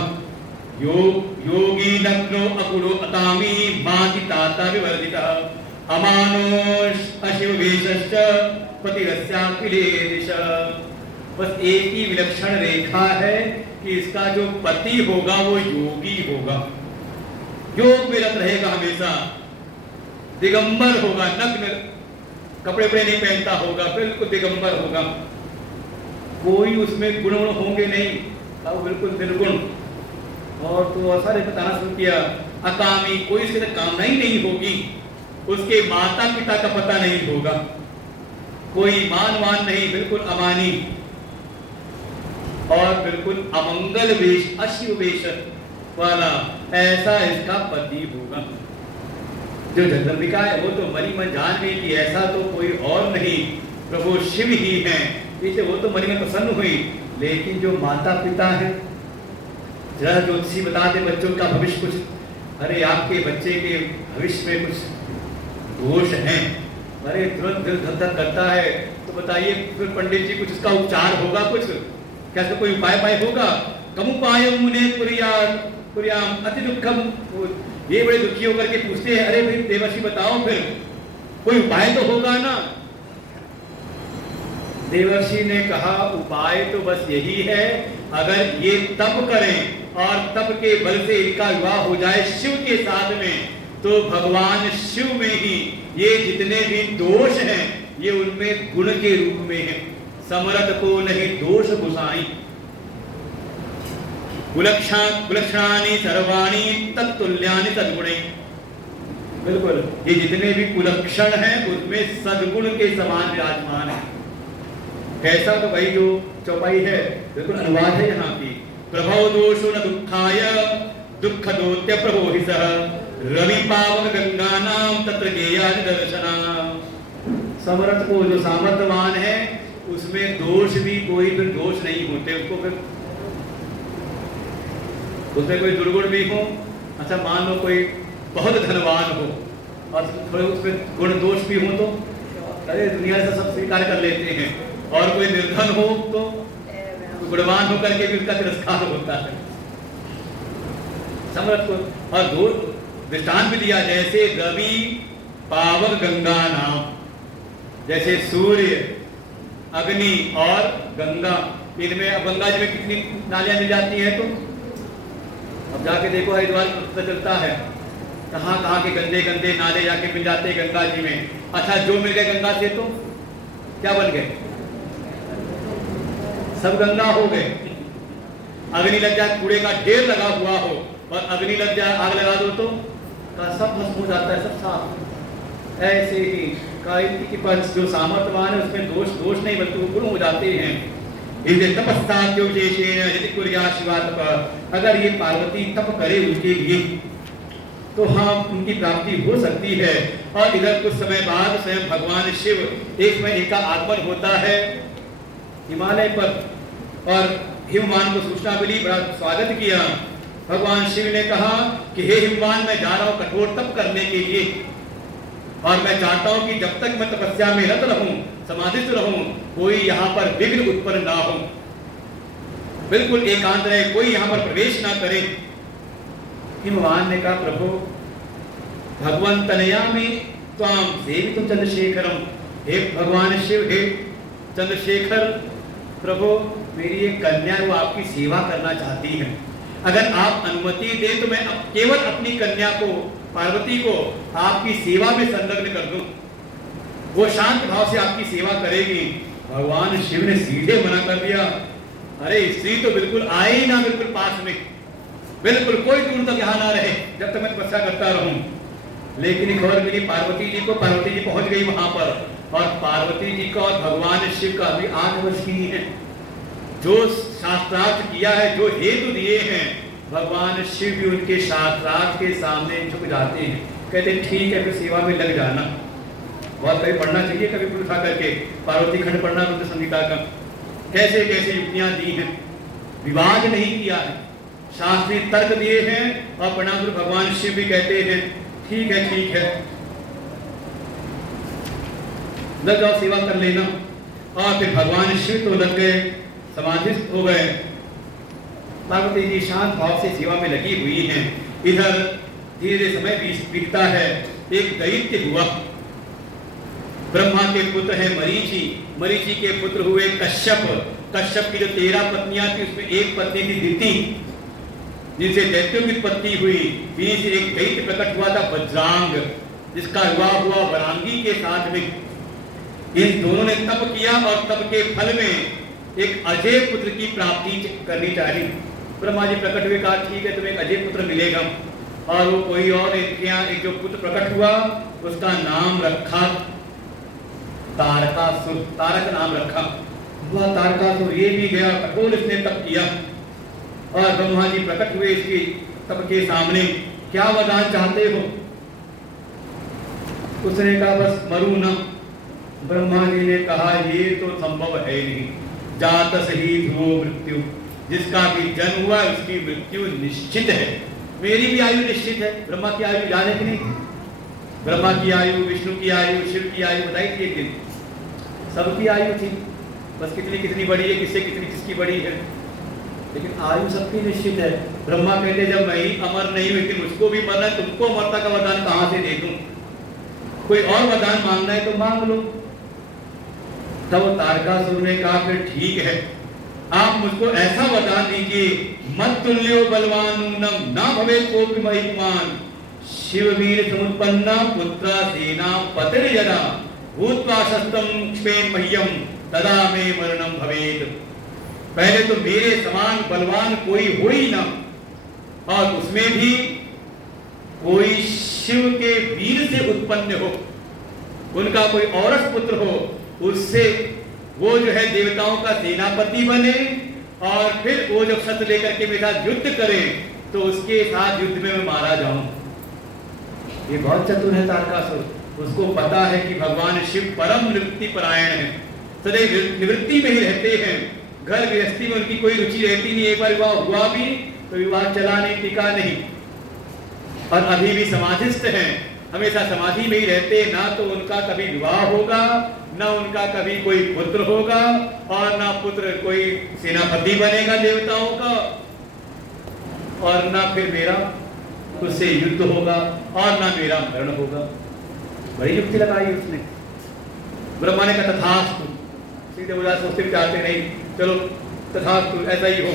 योगी नग्नो अकुलो अतामी माति ताता विवर्जितः अमानुष अशिववेशश्च पतिरस्याखिलेश। बस एक ही विलक्षण रेखा है कि इसका जो पति होगा वो योगी होगा, योग में रत रहेगा हमेशा, दिगंबर होगा, नग्न, कपड़े वपड़े नहीं पहनता होगा, बिल्कुल दिगंबर होगा, कोई उसमें गुण होंगे नहीं, वो बिल्कुल निर्गुण। और तो सारे बताना शुरू किया, अकामी, कोई इसके कामना ही नहीं होगी, उसके माता पिता का पता नहीं होगा, कोई मानवान नहीं, बिल्कुल अमानी, और बिल्कुल अमंगल वेश, अशिव वेश वाला, ऐसा इसका पति होगा। जो जगदम्बिका है वो तो मनी मन जान गई कि ऐसा तो कोई और नहीं, प्रभु शिव ही हैं, इसलिए वो तो मनी में प्रसन्न हुई। लेकिन जो माता पिता है, जरा ज्योतिषी बता दे बच्चों का भविष्य कुछ, अरे आपके बच्चे के भविष्य में कुछ दोष हैं, अरे तुरंत दिल धक धक करता है, तो बताइए फिर पंडित जी कुछ इसका उपचार होगा, कुछ क्या इसका कोई उपाय होगा? कम उपाय मुने पुरियाम अति दुखम, ये बड़े दुखी होकर के पूछते हैं, अरे भाई देवर्षि बताओ फिर कोई उपाय तो होगा ना। देवर्षि ने कहा उपाय तो बस यही है, अगर ये तप करें और तप के बल से इनका विवाह हो जाए शिव के साथ में, तो भगवान शिव में ही ये जितने भी दोष हैं ये उनमें गुण के रूप में है। समरथ को नहीं दोष गुसाई, कुलक्षणानि सर्वाणि तत्तुल्यानि सद्गुणे। बिल्कुल ये जितने भी कुलक्षण हैं उसमें सद्गुण के समान विराजमान है। कैसा? तो भाई जो चौपाई है बिल्कुल अनुवाद है यहाँ की। प्रभव दोषो न दुखाय दुख दोत्य प्रभो हि सह रवि पावक गंगा नाम तत्र गेयानि दर्शनाम। समर्थ को जो सामर्थ्यवान है उसमें दोष भी कोई फिर दोष नहीं होते, उसको फिर उसमें कोई दुर्गुण भी हो। अच्छा मान लो कोई बहुत धनवान हो और थोड़े उसमें गुण दोष भी हो तो अरे दुनिया से सब स्वीकार कर लेते हैं, और कोई निर्धन हो तो गुणवान होकर के भी उसका तिरस्कार होता है। समर्थ को और दो दृष्टांत भी दिया, जैसे रवि पावक गंगा नाम, जैसे सूर्य अग्नि और गंगा, इनमें अब गंगा जी में कितनी नालियां मिल जाती हैं, तो अब जाके देखो हरिद्वार पता चलता है कहाँ कहाँ के गंदे गंदे नाले जाके मिल जाते हैं गंगा जी में। अच्छा जो मिल गए गंगा से तो क्या बन गए? सब गंगा हो गए। अग्नि लग जाए, कूड़े का ढेर लगा हुआ हो और अग्नि लग जाए, आग लगा दो तो सब भस्म हो जाता है, सब साफ। ऐसे ही कायिक की पंच जो सामर्थ्यवान है उसमें दोष नहीं बल्कि वो गुण हो जाते हैं। इसे तपस्या यदि कुर्या शिवा तप, अगर ये पार्वती तप करे उनके लिए तो हाँ उनकी प्राप्ति हो सकती है। और इधर कुछ समय बाद स्वयं भगवान शिव एक में इनका आगमन होता है हिमालय पर, और हिमवान को सूचना मिली, बड़ा स्वागत किया। भगवान शिव ने कहा कि हे हिमवान, मैं जा रहा हूं कठोर तप करने के लिए, और मैं चाहता हूं कि जब तक मैं तपस्या में रत रहूं, समाधिस्थ रहूं, कोई यहाँ पर विघ्न उत्पन्न ना हो, बिल्कुल एकांत रहे, कोई यहाँ पर प्रवेश ना करे। हिमवान ने कहा प्रभु भगवंतनया में त्वाम सेवितुम चंद्रशेखरम, हे भगवान शिव, हे चंद्रशेखर प्रभु, मेरी एक कन्या वो आपकी सेवा करना चाहती है, अगर आप अनुमति दें तो मैं केवल अपनी कन्या को पार्वती को आपकी सेवा में संलग्न कर दूं, वो शांत भाव से आपकी सेवा करेगी। भगवान शिव ने सीधे मना कर दिया, अरे स्त्री तो बिल्कुल आए ही ना, बिल्कुल पास में, बिल्कुल कोई दूर तक यहाँ ना रहे जब तक मैं तपस्या करता रहूं। लेकिन खबर मिली पार्वती जी को, पार्वती जी पहुंच गई वहां पर, और पार्वती जी का और भगवान शिव का अभी 8 वर्ष की है। जो शास्त्रार्थ किया है, जो हेतु दिए हैं, भगवान शिव भी उनके शास्त्रार्थ के सामने झुक जाते हैं, कहते हैं ठीक है फिर सेवा में लग जाना। बहुत कभी पढ़ना चाहिए, कभी उठा करके पार्वती खंड पढ़ना रुद्र संहिता का, कैसे कैसे युक्तियां दी हैं, विवाद नहीं किया है, शास्त्रीय तर्क दिए हैं, और परिणाम भगवान शिव भी कहते हैं ठीक है लग जाओ सेवा कर लेना। और फिर भगवान शिव तो लग गए, समाधिस्थ हो गए, पार्वती जी शांत भाव से सेवा में लगी हुई हैं। इधर धीरे समय बीतता है, एक दैत्य हुआ, ब्रह्मा के पुत्र है मरीचि, मरीचि के पुत्र हुए कश्यप, कश्यप की जो 13 पत्नियां थी उसमें एक पत्नी थी दिति, जिनसे दैत्यों की उत्पत्ति हुई। इन्हीं से एक दैत्य प्रकट हुआ था वज्रांग, जिसका विवाह हुआ वरांगी के साथ में। इन दोनों ने तप किया और तप के फल में एक अजय पुत्र की प्राप्ति करनी चाहिए। ब्रह्मा जी प्रकट हुए, कहा ठीक है तुम्हें एक अजय पुत्र मिलेगा, और वो कोई और एक जो पुत्र प्रकट हुआ उसका नाम रखा तारकासुर, तारक नाम रखा। वह तारकासुर ये भी गया, कठोर इसने तप किया, और ब्रह्मा जी प्रकट हुए इसके तप के सामने, क्या वरदान चाहते हो? उसने कहा बस मरू न। ब्रह्मा जी ने कहा ये तो संभव है नहीं, जात सही ध्रुव मृत्यु, जिसका भी जन्म हुआ उसकी मृत्यु निश्चित है। मेरी भी आयु निश्चित है। ब्रह्मा की आयु जाने की नहीं, ब्रह्मा की आयु, विष्णु की आयु, शिव की आयु बताई थी एक दिन, सबकी आयु थी, बस कितनी कितनी बड़ी है, किससे कितनी किसकी बड़ी है, लेकिन आयु सबकी निश्चित है। ब्रह्मा कहते जब मैं ही अमर नहीं हुई थी, मुझको भी मरना है, तुमको अमरता का वरदान कहां से दे दूं? कोई और वरदान मांगना है तो मांग लो। तब तारकासुर ने कहा फिर ठीक है, आप मुझको ऐसा वरदान दीजिए, मत तुल्यो बलवानूनम न भवे कोपि महिमान, शिववीर समुत्पन्ना पुत्र सेना पतिर यदा भूत्वा शस्त्रम क्षेम मह्यम तदा मे मरणम भवेत्। पहले तो मेरे समान बलवान कोई हो ही ना, और उसमें भी कोई शिव के वीर से उत्पन्न हो, उनका कोई औरस पुत्र हो, उससे वो जो है देवताओं का सेनापति बने, और फिर वो जब शस्त्र लेकर के मेरे साथ युद्ध करे तो उसके साथ युद्ध में मैं मारा जाऊं। ये बहुत चतुर है तारकासुर, उसको पता है कि भगवान शिव परम निवृत्ति परायण है, सदैव निवृत्ति में ही रहते हैं, घर गृहस्थी में उनकी कोई रुचि रहती नहीं। एक बार विवाह हुआ भी तो विवाह चला नहीं, टिका नहीं, और अभी भी समाधिस्थ हैं, हमेशा समाधि में ही रहते, ना तो उनका कभी विवाह होगा, ना उनका कभी कोई पुत्र होगा, और ना पुत्र कोई सेनापति बनेगा देवताओं का, और ना फिर मेरा उससे युद्ध होगा, और ना मेरा मरण होगा। बड़ी युक्ति लगाई उसने। ब्रह्मा ने कहा तथास्तु, सीधे उदास सोचते विचारते नहीं, चलो तथास्तु ऐसा ही हो।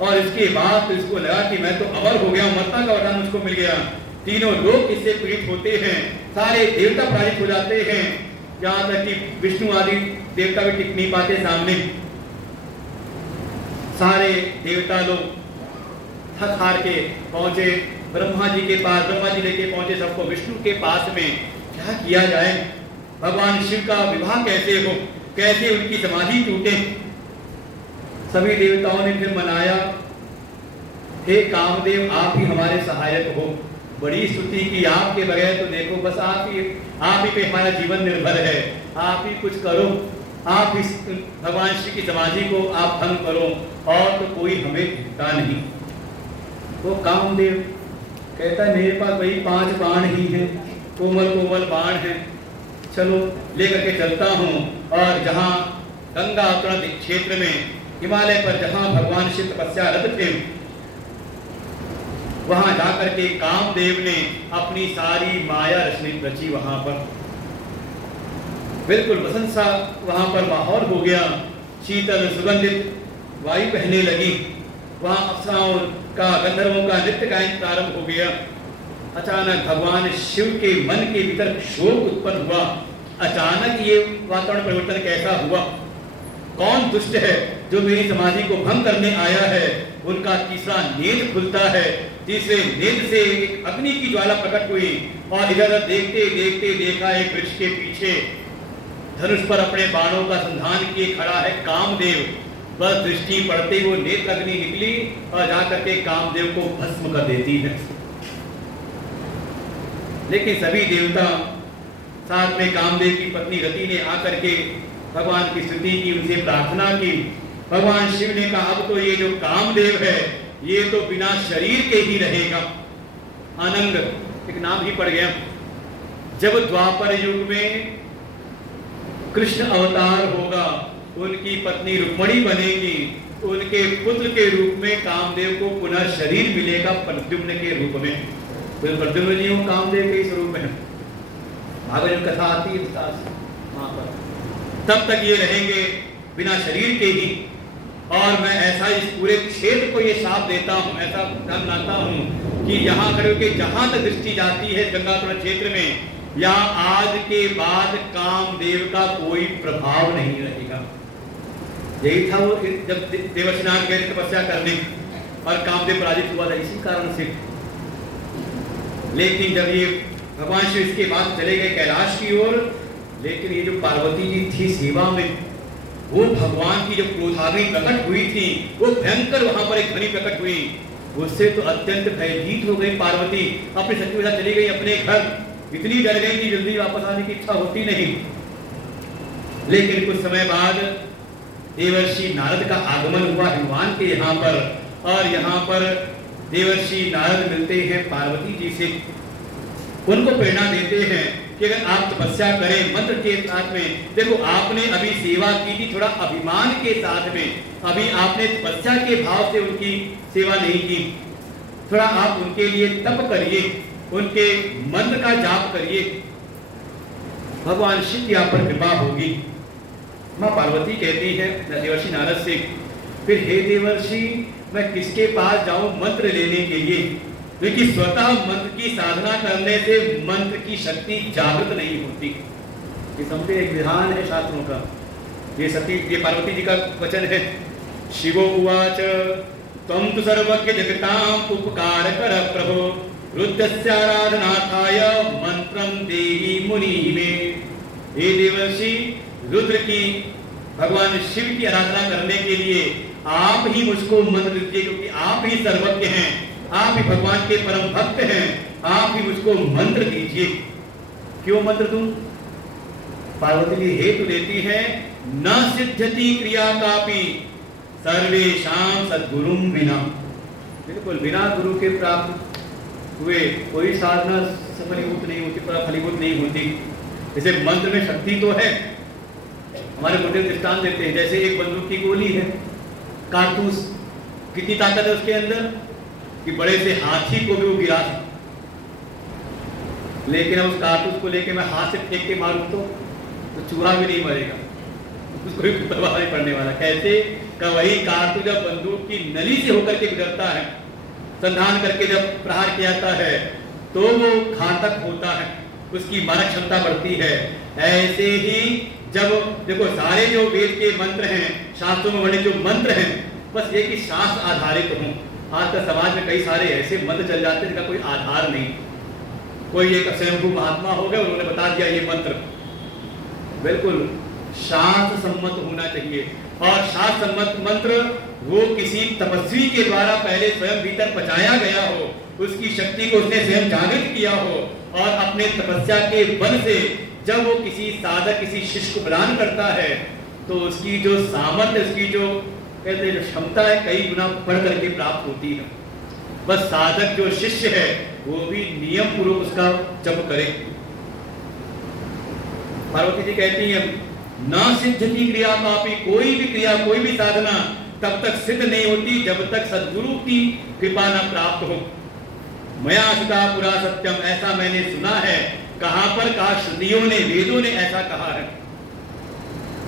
और इसके बाद तो इसको लगा कि मैं तो अमर हो गया, मरता का वरदान मुझको मिल गया, तीनों लोग इससे पीड़ित होते हैं, सारे देवता पराजित हो जाते हैं, यहाँ तक कि विष्णु आदि देवता भी टिक नहीं पाते सामने। सारे देवता लोग थक हार के पहुंचे ब्रह्मा जी के पास, ब्रह्मा जी लेके पहुंचे सबको विष्णु के पास में। क्या किया जाए, भगवान शिव का विवाह कैसे हो, कैसे उनकी समाधि टूटे। सभी देवताओं ने फिर मनाया, हे कामदेव आप ही हमारे सहायक हो, बड़ी स्तुति की, आपके बगैर तो देखो बस आप ही पे हमारा जीवन निर्भर है, आप ही कुछ करो, आप इस भगवान श्री की समाधि को आप भंग करो, और तो कोई हमें दिखता नहीं। वो कामदेव कहता है मेरे पास वही 5 बाण ही हैं, कोमल कोमल बाण हैं, चलो लेकर के चलता हूँ, और जहाँ गंगा अवतरण क्षेत्र में हिमालय पर जहाँ भगवान शिव तपस्यारत थे, वहां जाकर के कामदेव ने अपनी सारी माया रची वहां पर। बिल्कुल बसंत सा वहां पर माहौल हो गया, शीतल सुगंधित वायु बहने लगी, वहां अप्सराओं का, गंधर्वों का नृत्य गायन प्रारंभ हो गया। अचानक भगवान शिव के मन के भीतर शोक उत्पन्न हुआ। अचानक ये वातावरण परिवर्तन कैसा हुआ? कौन दुष्ट है जो मेरी समाधि को भंग करने आया है? उनका तीसरा नेत्र खुलता है, तीसरे नेत्र से एक अग्नि की ज्वाला प्रकट हुई, और इधर देखते देखते देखा एक वृक्ष के पीछे धनुष पर अपने बाणों का संधान किए खड़ा है कामदेव। बस दृष्टि पड़ते वो नेत्र अग्नि निकली और जाकर के कामदेव को भस्म कर देती है। लेकिन सभी देवता साथ में कामदेव की पत्नी रति ने आकर के भगवान की स्तुति की, उनसे प्रार्थना की। भगवान शिव ने कहा अब तो ये जो कामदेव है ये तो बिना शरीर के ही रहेगा। अनंग एक नाम ही पड़ गया। जब द्वापर युग में कृष्ण अवतार होगा, उनकी पत्नी रुक्मणी बनेगी, उनके पुत्र के रूप में कामदेव को पुनः शरीर मिलेगा प्रद्युम्न के रूप में। प्रद्युम्न जी हो कामदेव के स्वरूप में, भागवत कथा आती है वहां पर। तब तक ये रहेंगे बिना शरीर के ही। और मैं ऐसा इस पूरे क्षेत्र को ये साफ देता हूँ, ऐसा बनाता हूँ कि यहाँ खड़े होकर जहाँ तक दृष्टि जाती है गंगातरण क्षेत्र में, यहाँ आज के बाद कामदेव का कोई प्रभाव नहीं रहेगा। यही था वो जब देवर्षिनाथ गए तपस्या करने और कामदेव पराजित हुआ था इसी कारण से। लेकिन जब ये भगवान शिव इसके बाद चले गए कैलाश की ओर, लेकिन ये जो पार्वती जी थी सेवा में, वो भगवान की जो क्रोधाग्नि प्रकट हुई थी, वो भयंकर वहां पर एक ध्वनि प्रकट हुई, उससे तो अत्यंत भयभीत हो गई पार्वती, अपने सखी के साथ चली गई अपने घर। इतनी डर गई कि जल्दी वापस आने की इच्छा होती नहीं। लेकिन कुछ समय बाद देवर्षि नारद का आगमन हुआ हिमवान के यहाँ पर, और यहाँ पर देवर्षि नारद मिलते हैं पार्वती जी से। उनको प्रेरणा देते हैं कि अगर आप तपस्या करें मंत्र के साथ में, देखो आपने अभी सेवा की थी थोड़ा अभिमान के साथ में, अभी आपने तपस्या के भाव से उनकी सेवा नहीं की, थोड़ा आप उनके लिए तप करिए, उनके मंत्र का जाप करिए, भगवान शिव की आप पर कृपा होगी। माँ पार्वती कहती है देवर्षि नारद से, फिर हे देवर्षि मैं किसके पास जाऊं मंत्र लेने के लिए, क्योंकि स्वतः मंत्र की साधना करने से मंत्र की शक्ति जागृत नहीं होती। ये समझे एक विधान है शास्त्रों का। ये पार्वती जी का वचन है। शिवो उवाच त्वं तु सर्वज्ञ जगतां उपकार कर प्रभो रुद्रस्याराधनार्थाय मंत्रं देहि मुनि मे। हे देवर्षि रुद्र की भगवान शिव की आराधना करने के लिए आप ही मुझको मंत्र दीजिए, क्योंकि आप ही सर्वज्ञ हैं, आप ही भगवान के परम भक्त हैं, आप ही मुझको मंत्र दीजिए। क्यों मंत्र दूं? पार्वती जी हेतु देती है, न सिद्धति क्रिया कापि सर्वेषां सद्गुरुं बिना। बिल्कुल बिना गुरु के प्राप्त हुए कोई साधना फलीभूत नहीं होती, फलीभूत नहीं होती। जैसे मंत्र में शक्ति तो है, हमारे गुरुदेव दृष्टांत देते हैं, जैसे एक बंदूक की गोली है, कारतूस, कितनी ताकत है उसके अंदर कि बड़े से हाथी को भी वो गिरा दे। लेकिन उस कारतूस को लेके मैं हाथ से फेंक के मारूं तो चूहा भी नहीं मरेगा, उसको भी प्रभाव नहीं पड़ने वाला। कैसे का वही कारतूस जब बंदूक की नली से होकर के गुजरता है, संधान करके जब प्रहार किया जाता है तो वो घातक होता है, उसकी मारक क्षमता बढ़ती है। ऐसे ही जब देखो सारे जो वेद के मंत्र हैं, शास्त्रों में वर्णित जो मंत्र हैं, बस ये कि शास्त्र आधारित हों। आज तक समाज में कई सारे ऐसे मंत्र चल जाते हैं जिनका कोई आधार नहीं। कोई एक स्वयंभू महात्मा हो गए, उन्होंने बता दिया ये मंत्र, बिल्कुल शास्त्र सम्मत होना चाहिए। और शास्त्र सम्मत मंत्र वो किसी तपस्वी के द्वारा पहले स्वयं भीतर पचाया गया हो, उसकी शक्ति को उसने स्वयं जागृत किया हो, और अपने तपस्या के बल से जब वो किसी साधक किसी शिष्य को प्रदान करता है तो उसकी जो सामर्थ्य, उसकी जो कहते हैं जो क्षमता है, कई गुना बढ़ करके प्राप्त होती है। बस साधक जो शिष्य है वो भी नियम पूर्वक उसका जप करे। पार्वती जी कहती है, न सिद्धति क्रिया कापि, कोई भी क्रिया कोई भी साधना तब तक सिद्ध नहीं होती जब तक सद्गुरु की कृपा न प्राप्त हो। मया सुता पुरा सत्यम, ऐसा मैंने सुना है। कहां पर कहा? श्रुतियों ने, वेदों ने ऐसा कहा है।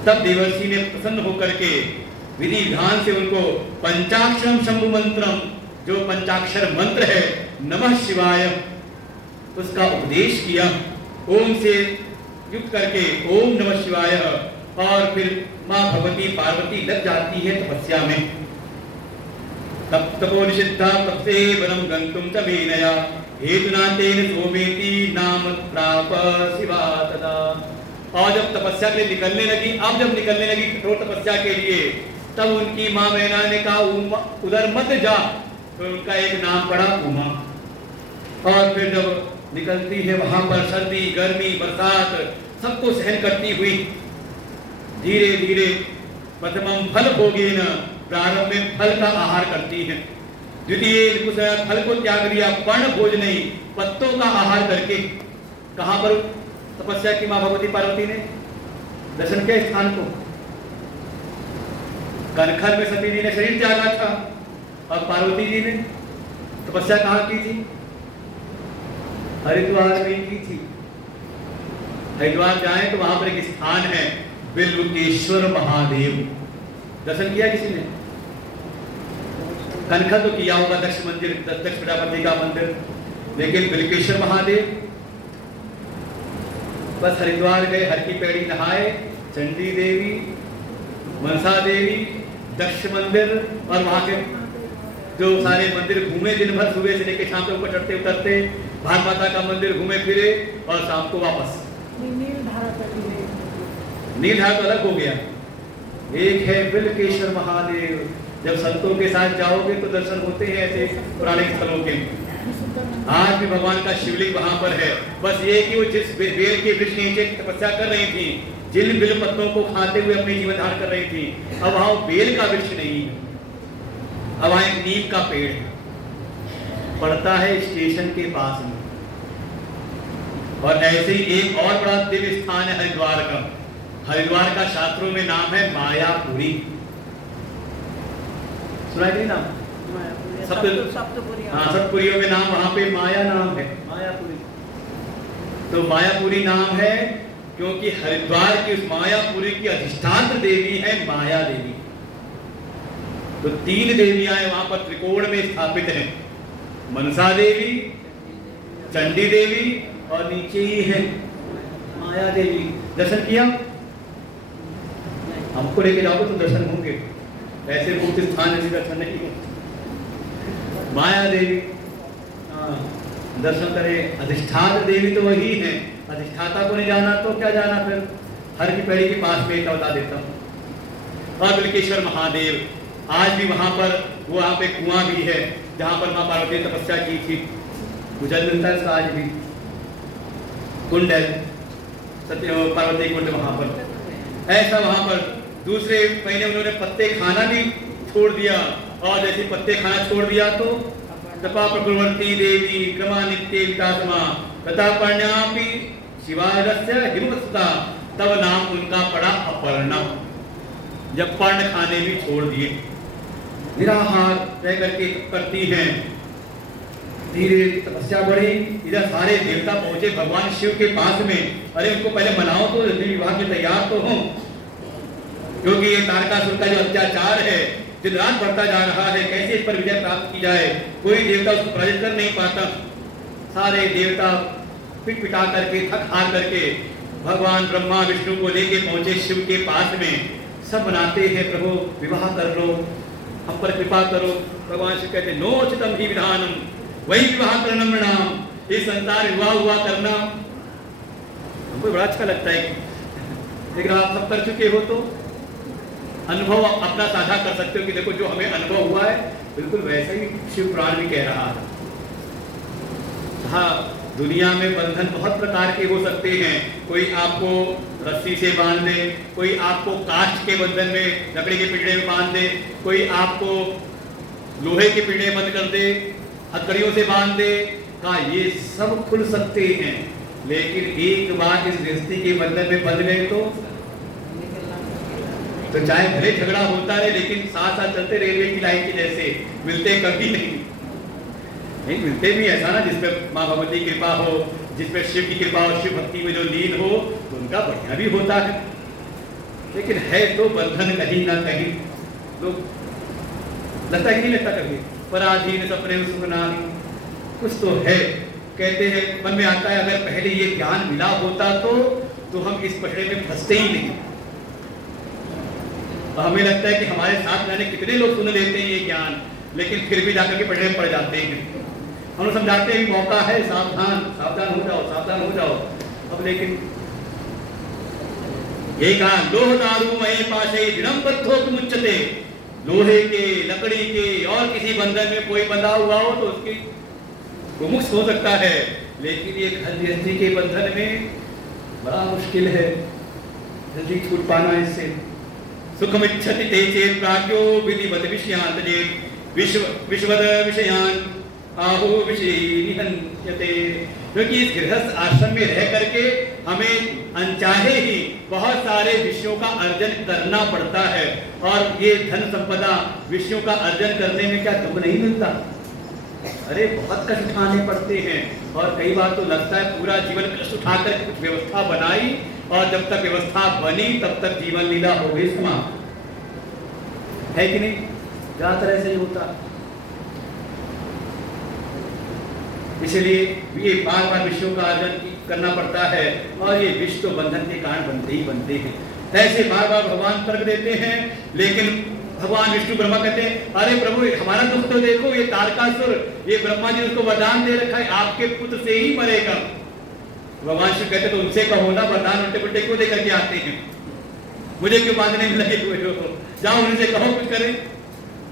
तब देवर्षि ने प्रसन्न होकर के विधि विधान से उनको पंचाक्षरम शंभु मंत्रम, जो पंचाक्षर मंत्र है नमः शिवाय, उसका उपदेश किया ओम से युक्त करके, ओम नमः शिवाय। और फिर मां भगवती पार्वती लग जाती है तपस्या में। तप तपो निषिद्धा तपसे वनम गंतुम च मेनया हेतुना तेन सोमेति नाम प्राप शिवा तदा। और जब तपस्या के लिए निकलने लगी, अब जब निकलने लगी कठोर तपस्या के लिए, तब उनकी मां मैना ने कहा उधर मत जा, तो उनका एक नाम पड़ा उमा। और फिर जब निकलती है वहां पर सर्दी गर्मी बरसात सबको सहन करती हुई धीरे धीरे प्रथमम फल भोगेन, प्रारंभ में फल का आहार करती है। द्वितीय फल को त्याग दिया, पर्ण भोज नहीं, पत्तों का आहार करके। कहां पर तपस्या की मां भगवती पार्वती ने दर्शन किया स्थान को? कनखल में सती जी ने शरीर त्यागा था, और पार्वती जी ने तपस्या कहां की थी? हरिद्वार में की थी। हरिद्वार जाए तो वहां पर एक स्थान है बिल्वकेश्वर महादेव, दर्शन किया किसी ने? कनखल तो किया होगा, दक्ष मंदिर, दक्ष प्रजापति का मंदिर, लेकिन बिल्वकेश्वर महादेव बस हरिद्वार गए, हर की पैड़ी नहाए, चंडी देवी, मनसा देवी, दक्ष मंदिर और वहां के जो सारे मंदिर घूमे दिन भर, सुबह से लेकर शाम तक ऊपर चढ़ते उतरते, भारत माता का मंदिर घूमे फिरे और शाम को वापस। नीलधारा तो अलग हो गया, एक है बिल्वकेश्वर महादेव। जब संतों के साथ जाओगे तो दर्शन होते हैं ऐसे पुराने स्थलों के। आज भी भगवान का शिवलिंग वहां पर है। बस ये कि वो जिस बेल के वृक्ष के नीचे तपस्या कर रही थी, जिन बिल पत्तों को खाते हुए अपनी जीवन धारण कर रही थी, अब वहां बेल का वृक्ष नहीं है, अब वहां एक नीम का पेड़ है, पड़ता है स्टेशन के पास में। और ऐसे ही एक और बड़ा दिव्य स्थान है हरिद्वार का। हरिद्वार का शास्त्रों में नाम है मायापुरी। सुना है नाम? सप्तपुरियों में नाम वहां पे माया नाम है, मायापुरी। तो मायापुरी नाम है क्योंकि हरिद्वार की उस मायापुरी की अधिष्ठात्र देवी है माया देवी। तो 3 देवियां वहां पर त्रिकोण में स्थापित हैं, मनसा देवी, चंडी देवी और नीचे ही है माया देवी। दर्शन किया? हमको लेके जाओगे तो दर्शन होंगे, ऐसे मुक्त स्थान ऐसे दर्शन नहीं होते। माया देवी दर्शन करे। अधिष्ठात्र देवी तो वही है, अधिष्ठाता को नहीं जाना तो क्या जाना फिर। हर की पेड़ी के पास में बता देता हूँ। और बिल्केश्वर महादेव आज भी वहां पर, वहां पे कुआं भी है जहां पर मां पार्वती ने तपस्या की थी, जल मिलता है उसका आज भी। कुंड है सत्य पार्वती कुंड वहां पर ऐसा। वहां पर दूसरे महीने उन्होंने पत्ते खाना भी छोड़ दिया, और जैसे पत्ते खाना छोड़ दिया तो तपा प्रकुर्वती देवी क्रमा नित्य वितात्मा तथा पर्ण्यापि शिवारस्य हिमवत्ता, तब नाम उनका पड़ा अपर्णा। जब पर्ण खाने भी छोड़ दिए, निराहार रह करके करती हैं। धीरे तपस्या बढ़ी, इधर सारे देवता पहुंचे भगवान शिव के पास में। अरे उनको पहले मनाओ तो, विवाह के तैयार तो हो, क्योंकि ये तारकासुर का जो अत्याचार है दिन रात बढ़ता जा रहा है, कैसे इस पर विजय प्राप्त की जाए। कोई देवता उसको पराजित कर नहीं पाता। सारे देवता पिट पिटा करके, थक हार करके भगवान ब्रह्मा विष्णु को लेके पहुंचे शिव के पास में। सब बनाते हैं, प्रभु विवाह कर लो, हम पर कृपा करो। भगवान शिव कहते नोचितम ही विधानम वही विवाह करना नाम। ये संसार विवाह हुआ करना हमको बड़ा अच्छा लगता है, लेकिन आप सब कर चुके हो तो अनुभव अपना साझा कर सकते हो कि देखो जो हमें अनुभव हुआ है बिल्कुल वैसे ही शिव पुराण भी कह रहा है। हाँ, दुनिया में बंधन बहुत प्रकार के हो सकते हैं। कोई आपको रस्सी से बांध दे, कोई आपको काष्ठ के बंधन में लकड़ी के पिंजरे में बांध दे, कोई आपको लोहे के पिंजरे बंद कर दे, हथकड़ियों से बांध दे। हाँ, ये सब खुल सकते हैं, लेकिन एक बार इस गृहस्थी के बंधन में बंध गए तो चाहे भले झगड़ा होता रहे, लेकिन साथ साथ चलते रेलवे की लाइन की जैसे, मिलते कभी नहीं मिलते भी ऐसा ना जिसपे माँ भगवती की कृपा हो, जिसपे शिव की कृपा हो, शिव भक्ति में जो लीन हो, तो उनका बढ़िया भी होता है। लेकिन है तो बंधन कहीं ना कहीं, लोग लगता है कि नहीं लगता कभी, पराधीन सपने सुना कुछ तो है। कहते हैं मन में आता है अगर पहले ये ज्ञान मिला होता तो हम इस पहले में फंसते ही नहीं। तो हमें लगता है कि हमारे साथ रहने कितने लोग सुन लेते हैं ये ज्ञान, लेकिन फिर भी जाकर के पढ़ने में पड़ जाते हैं। हम लोग समझाते हैं मौका है, सावधान सावधान हो जाओ, सावधान हो जाओ। अब लेकिन ये कहा लोह दारू मय पाशे विनम्बद्धो मुच्यते, लोहे के, लकड़ी के और किसी बंधन में कोई बंधा हुआ हो तो उसकी मुक्त हो सकता है, लेकिन ये घर गृहस्थी के बंधन में बड़ा मुश्किल है, जल्दी छूट पाना इससे। सुखमिच्छति ते चेत् प्राज्ञो विधिवत विषयान् त्यजेत् विश्वद विषयान् आहु विषयीनिहन्यते। क्योंकि इस गृहस्थ आश्रम में रह करके हमें अनचाहे ही बहुत सारे विषयों का अर्जन करना पड़ता है, और ये धन संपदा विषयों का अर्जन करने में क्या दुख नहीं मिलता? अरे बहुत कष्ट उठाने पड़ते हैं, और कई बार तो लगता है पूरा जीवन कष्ट उठाकर कुछ व्यवस्था बनाई, और जब तक व्यवस्था बनी तब तक जीवन लीला हो गई समाप्त, है कि नहीं? ज्यादातर ऐसे ही होता। इसलिए ये बार बार विषयों का अर्जन करना पड़ता है, और ये विष तो बंधन के कारण बनते ही बनते हैं। ऐसे बार बार भगवान तर्क देते हैं, लेकिन भगवान विष्णु ब्रह्मा कहते हैं अरे प्रभु हमारा दुख तो देखो, ये तारकासुर, ये ब्रह्मा जी उसको वरदान दे रखा है आपके पुत्र से ही मरेगा। भगवान शिव कहते तो उनसे कहो ना, वरदान उल्टे पुल्टे क्यों देकर के आते हैं, मुझे क्यों बांधने में लगे हुए हो, जाओ उनसे कहो कुछ करें।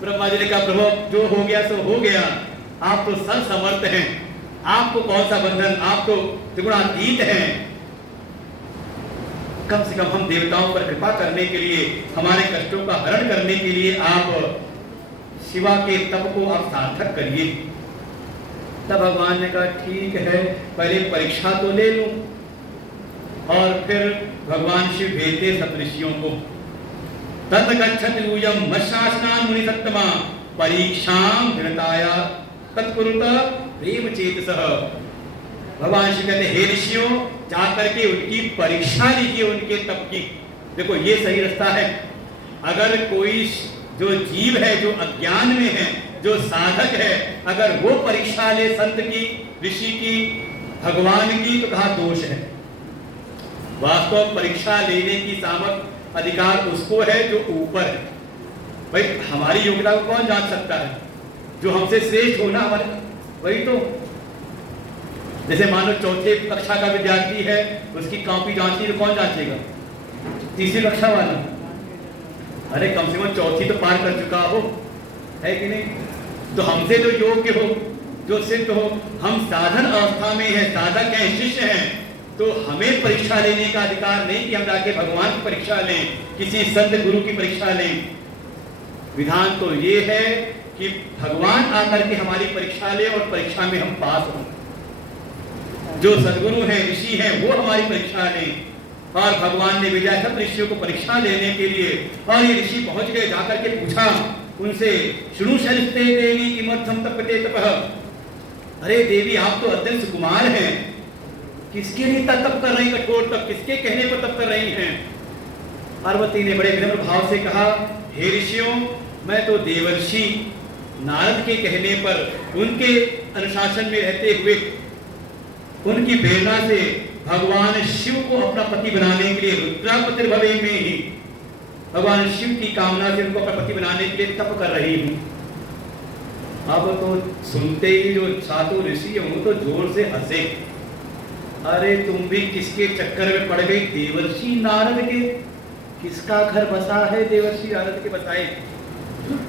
ब्रह्मा जी ने कहा प्रभु जो हो गया सो हो गया, आप तो सर्वसमर्थ हैं, आपको कौन सा बंधन, आप तो त्रिगुणातीत हैं। कम से कम हम देवताओं पर कृपा करने के लिए, हमारे कष्टों का हरण करने के लिए आप शिवा के तप को आप सार्थक करिए। तब भगवान ने कहा ठीक है, पहले परीक्षा तो ले लूं। और फिर भगवान शिव भेजते सप्तऋषियों को। तत गच्छत यूयम मत्स्यासनान मुनि सत्तमा परीक्षाम दृढ़ताया तत्कुरुत प्रेम चेतसः। भगवान शिव कहते हे ऋषियों, जाकर के उनकी परीक्षा लीजिए, उनके तप की। देखो ये सही रास्ता है। अगर कोई जो जीव है, जो अज्ञान में है, जो साधक है, अगर वो परीक्षा ले संत की, ऋषि की, भगवान की, तो कहा दोष है। वास्तव परीक्षा लेने की सामर्थ्य, अधिकार उसको है जो ऊपर है। भाई हमारी योग्यता को कौन जांच सकता है? जो हमसे श्रेष्ठ हो ना हमारे, वही तो। जैसे मान लो चौथे कक्षा का विद्यार्थी है, उसकी कॉपी जांचनी तो कौन जांचेगा? तीसरी कक्षा वाला। अरे कम से कम चौथी तो पार कर चुका हो, है कि नहीं? तो हमसे जो योग्य हो, जो सिद्ध हो, हम साधन अवस्था में है, साधक हैं, शिष्य हैं, तो हमें परीक्षा लेने का अधिकार नहीं कि हम जाके भगवान की परीक्षा लें, किसी संत गुरु की परीक्षा लें। विधान तो ये है कि भगवान आकर के हमारी परीक्षा ले और परीक्षा में हम पास हों। जो सदगुरु हैं, ऋषि हैं, वो हमारी परीक्षा लें। और भगवान ने भेजा सब ऋषियों को परीक्षा लेने के लिए। और ये ऋषि पहुंच गए, जाकर के पूछा उनसे, शुणु शरिस्ते देवी किमर्थम तपते तपः। अरे देवी आप तो अत्यंत सुकुमार हैं, किसके लिए तप कर रही, कठोर तप किसके कहने पर तप कर रही हैं? पार्वती ने बड़े विनम्र भाव से कहा, हे ऋषियों, मैं तो देवर्षि नारद के कहने पर, उनके अनुशासन में रहते हुए, उनकी प्रेरणा से भगवान शिव को अपना पति बनाने के लिए रुद्रापतिर्भवे में ही भगवान शिव की कामना से उनको अपना पति बनाने के लिए तप कर रही हूँ। अब तो सुनते ही जो सातों ऋषि हैं वो तो जोर से हंसे। अरे तुम भी किसके चक्कर में पड़ गई? देवर्षि नारद के। किसका घर बसा है देवर्षि नारद के बसाए?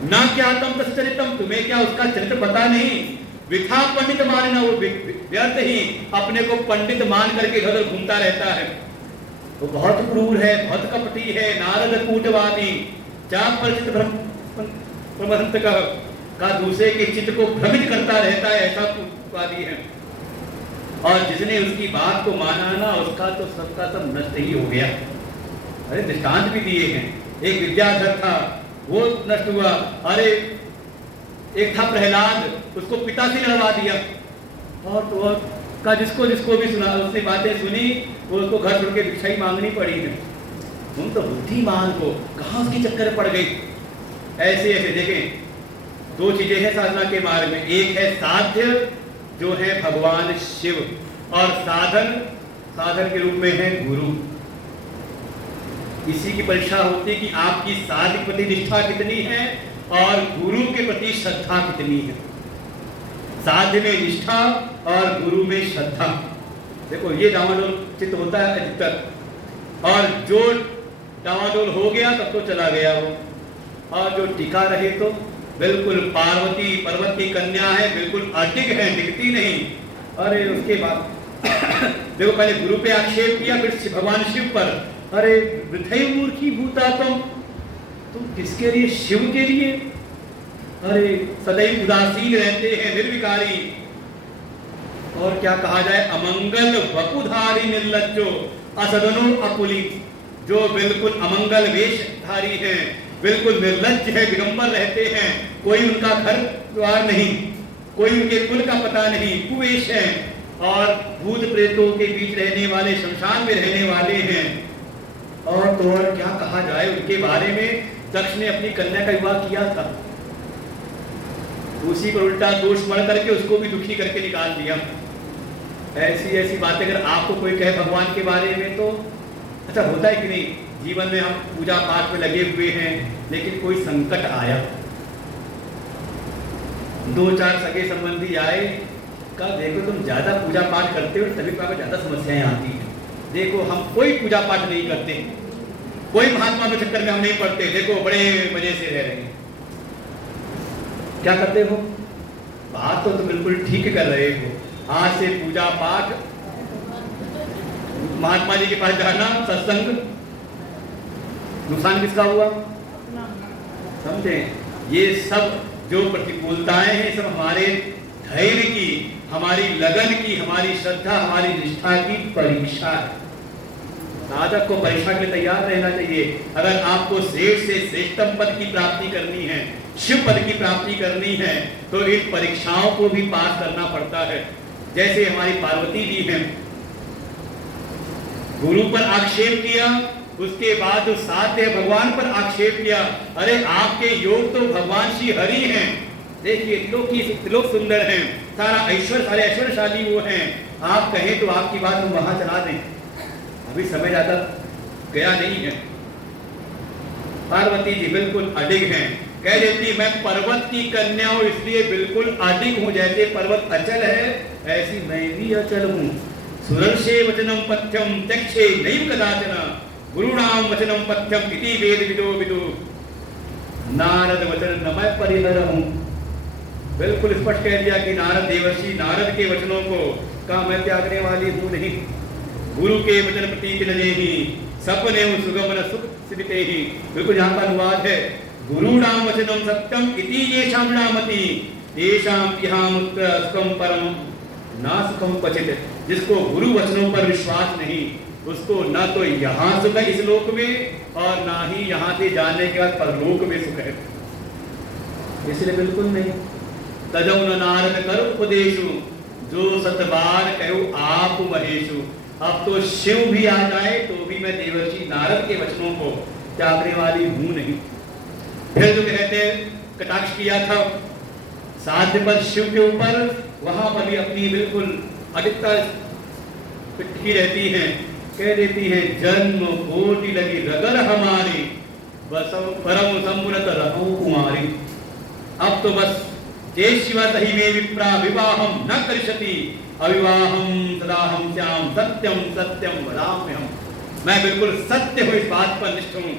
ना क्या तम चरितम, तुम्हें क्या उसका चरित्र पता नहीं? विथा पंडित मानना, वो व्यर्थ ही अपने को पंडित मान करके इधर घूमता रहता है। वो बहुत क्रूर है, बहुत कपटी है, नारद कूटवादी, चाप परिचित भ्रमंत का दूसरे के चित्त को भ्रमित करता रहता है, ऐसा कूटवादी है। और जिसने उसकी बात को माना ना, उसका तो सबका सब नष्ट ही हो गया। अरे दृष्टांत भी दिए हैं। एक विद्याधर था, वो नष्ट हुआ। अरे एक था प्रहलाद, उसको पिता से लड़वा दिया। और तो का जिसको जिसको भी सुना, उसने बातें सुनी, वो उसको घर छोड़ के भिक्षा ही मांगनी पड़ी है। तुम तो बुद्धिमान को कहाँ उसके चक्कर पड़ गई? ऐसे ऐसे देखें, दो चीजें हैं साधना के मार्ग में। एक है साध्य, जो है भगवान शिव, और साधन, साधन के रूप में है गुरु। इसी की परीक्षा होती है कि आपकी साध्य के प्रति निष्ठा कितनी है और गुरु के प्रति श्रद्धा कितनी है। साध्य में निष्ठा और गुरु में श्रद्धा। देखो ये डावाडोल चित्त होता है अधिकतर, और जो डावाडोल हो गया तब तो चला गया वो, और जो टिका रहे तो बिल्कुल पार्वती पर्वत की कन्या है, बिल्कुल अटिक है, टिकती नहीं। अरे उसके बाद देखो पहले गुरु पे आक्षेप किया, फिर भगवान शिव पर। अरे वृथै मूर्खी भूता तुम किसके लिए? शिव के लिए। अरे सदैव उदासीन रहते हैं, निर्विकारी। और क्या कहा जाए, अमंगल वपुधारी निर्लज्जो असदनो अकुली, जो बिल्कुल अमंगल वेशधारी हैं, बिल्कुल निर्लज्ज है, दिगंबर रहते हैं, कोई उनका घर द्वार नहीं, कोई उनके कुल का पता नहीं, कुवेश है, और भूत प्रेतों के बीच रहने वाले, शमशान में रहने वाले हैं। और तो और क्या कहा जाए उनके बारे में, दक्ष ने अपनी कन्या का विवाह किया था, उसी पर उल्टा दोष मढ़ करके उसको भी दुखी करके निकाल दिया। ऐसी ऐसी बातें अगर आपको कोई कहे भगवान के बारे में, तो अच्छा होता है कि नहीं? जीवन में हम पूजा पाठ में लगे हुए हैं, लेकिन कोई संकट आया, दो चार सगे संबंधी आए, कहा देखो तुम ज्यादा पूजा पाठ करते हो, तभी तो ज्यादा समस्याएं आती हैं। देखो हम कोई पूजा पाठ नहीं करते, कोई महात्मा के चक्कर में हम नहीं पड़ते, देखो बड़े मजे से रह रहे हैं। क्या करते हो? बात तो बिल्कुल ठीक कर रहे हो। आज से पूजा पाठ, महात्मा जी के पास जाना, सत्संग, नुकसान किसका हुआ? समझे? ये सब जो प्रतिकूलताएं हैं सब हमारे धैर्य की, हमारी लगन की, हमारी श्रद्धा, हमारी निष्ठा की परीक्षा है। साधक को परीक्षा के लिए तैयार रहना चाहिए। अगर आपको श्रेष्ठ से श्रेष्ठतम पद की प्राप्ति करनी है, शिव पद की प्राप्ति करनी है, तो इन परीक्षाओं को भी पास करना पड़ता है। जैसे हमारी पार्वती जी हैं, गुरु पर आक्षेप किया, उसके बाद जो साध्य भगवान पर आक्षेप किया। अरे आपके योग तो भगवान श्री हरि हैं, देखिए त्रिलोक सुंदर हैं, सारा ऐश्वर्य, सारे ऐश्वर्यशाली वो हैं। आप कहें तो आपकी बात हम वहां चला दें, अभी समय ज्यादा गया नहीं है। पार्वती जी बिल्कुल अडिग हैं, कह देती मैं पर्वत की कन्या हूं इसलिए बिल्कुल अडिग हूं। जैसे पर्वत अचल है ऐसी मैं भी अचल हूं। सुरर्षे वचनम पथ्यम त्यक्षे नैव कदाचन गुरुणाम वचनम पथ्यम इति वेद विदो विदु। नारद वचन न मैं परिहरहूं, बिल्कुल स्पष्ट कह दिया कि नारद देवर्षि नारद के वचनों को का मैं त्यागने वाली हूं नहीं। गुरु के वचन प्रतीक नजेहि सपने सुगमन सुख सिद्धते ही, बिल्कुल यहाँ का अनुवाद है। गुरुणाम वचनम सत्यम इति येषां नामति येषां इहामुत्तम परम नासुखम क्वचित्। जिसको गुरु वचनों पर विश्वास नहीं, उसको न तो यहाँ सुख है इस लोक में और ना ही यहाँ से जाने के बाद परलोक में सुख है, इसलिए बिल्कुल नहीं। तजौ न नारद कर उपदेशु जो सतबार कहो आप महेशु। अब तो शिव भी आ जाए तो भी मैं देवर्षि नारद के वचनों को त्यागने वाली हूं नहीं। फिर जो कहते कटाक्ष किया था साध्य पर शिव के ऊपर, वहां पर भी अपनी बिल्कुल अधिकता पिट्ठी रहती है, कह देती है जन्म कोटि लगी रगर हमारी बस परम समुन्नत रहूं कुमारी। अब तो बस जय शिवा तही में विप्रा विवाहम न करिष्यति अविवाहम सदाहम श्याम सत्यम सत्यम वदाम्यहम्। मैं बिल्कुल सत्य हूं, इस बात पर निष्ठ हूं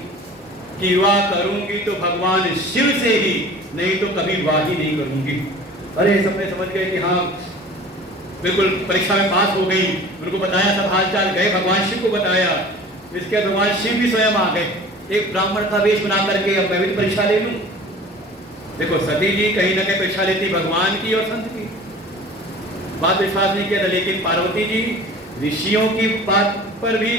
कि विवाह करूंगी तो भगवान शिव से ही, नहीं तो कभी विवाह ही नहीं करूंगी। अरे सबने समझ गए कि हाँ बिल्कुल परीक्षा में पास हो गई। उनको बताया सब हालचाल, गए भगवान शिव को बताया। इसके बाद भगवान शिव भी स्वयं आ गए, एक ब्राह्मण का वेश बना करके अब मैं भी परीक्षा ले लूं। देखो सती जी कहीं ना कहीं परीक्षा लेती भगवान की और संत की, बात विश्वास नहीं किया था। लेकिन पार्वती जी ऋषियों की बात पर भी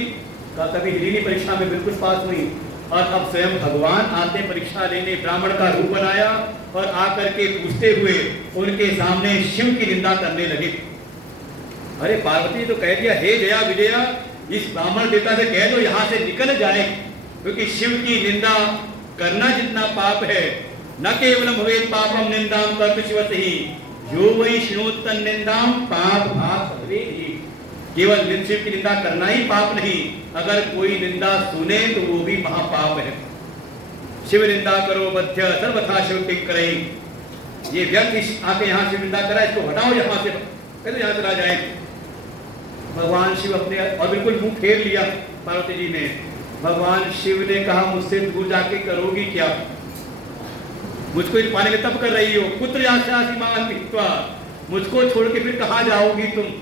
कभी हिली नहीं, परीक्षा में बिल्कुल पास हुई। और अब स्वयं भगवान आते परीक्षा लेने, ब्राह्मण का रूप बनाया और आकर के पूछते हुए उनके सामने शिव की निंदा करने लगे। अरे पार्वती तो कह दिया हे जया विजया, इस ब्राह्मण देवता से कह दो यहाँ से निकल जाए, क्योंकि शिव की निंदा करना जितना पाप है, न केवलम भवेत् पापम निंदाम कर्तु शिवस्य ही यो वै शृणोत्तन निंदाम पाप भाग भवेत्। केवल शिव की निंदा करना ही पाप नहीं, अगर कोई निंदा सुने तो वो भी महापाप है। शिव निंदा करो बध्य सर्वथा शिव टिक करे। ये व्यक्ति आके यहाँ शिव निंदा करा, इसको हटाओ यहाँ से, कहते यहाँ चला जाए। भगवान शिव अपने और बिल्कुल मुंह फेर लिया पार्वती जी ने। भगवान शिव ने कहा मुझसे दूर जाके करोगी क्या, मुझको पाने में तप कर रही हो, पुत्र आशासी मान पित्वा, मुझको छोड़ के फिर कहाँ जाओगी तुम।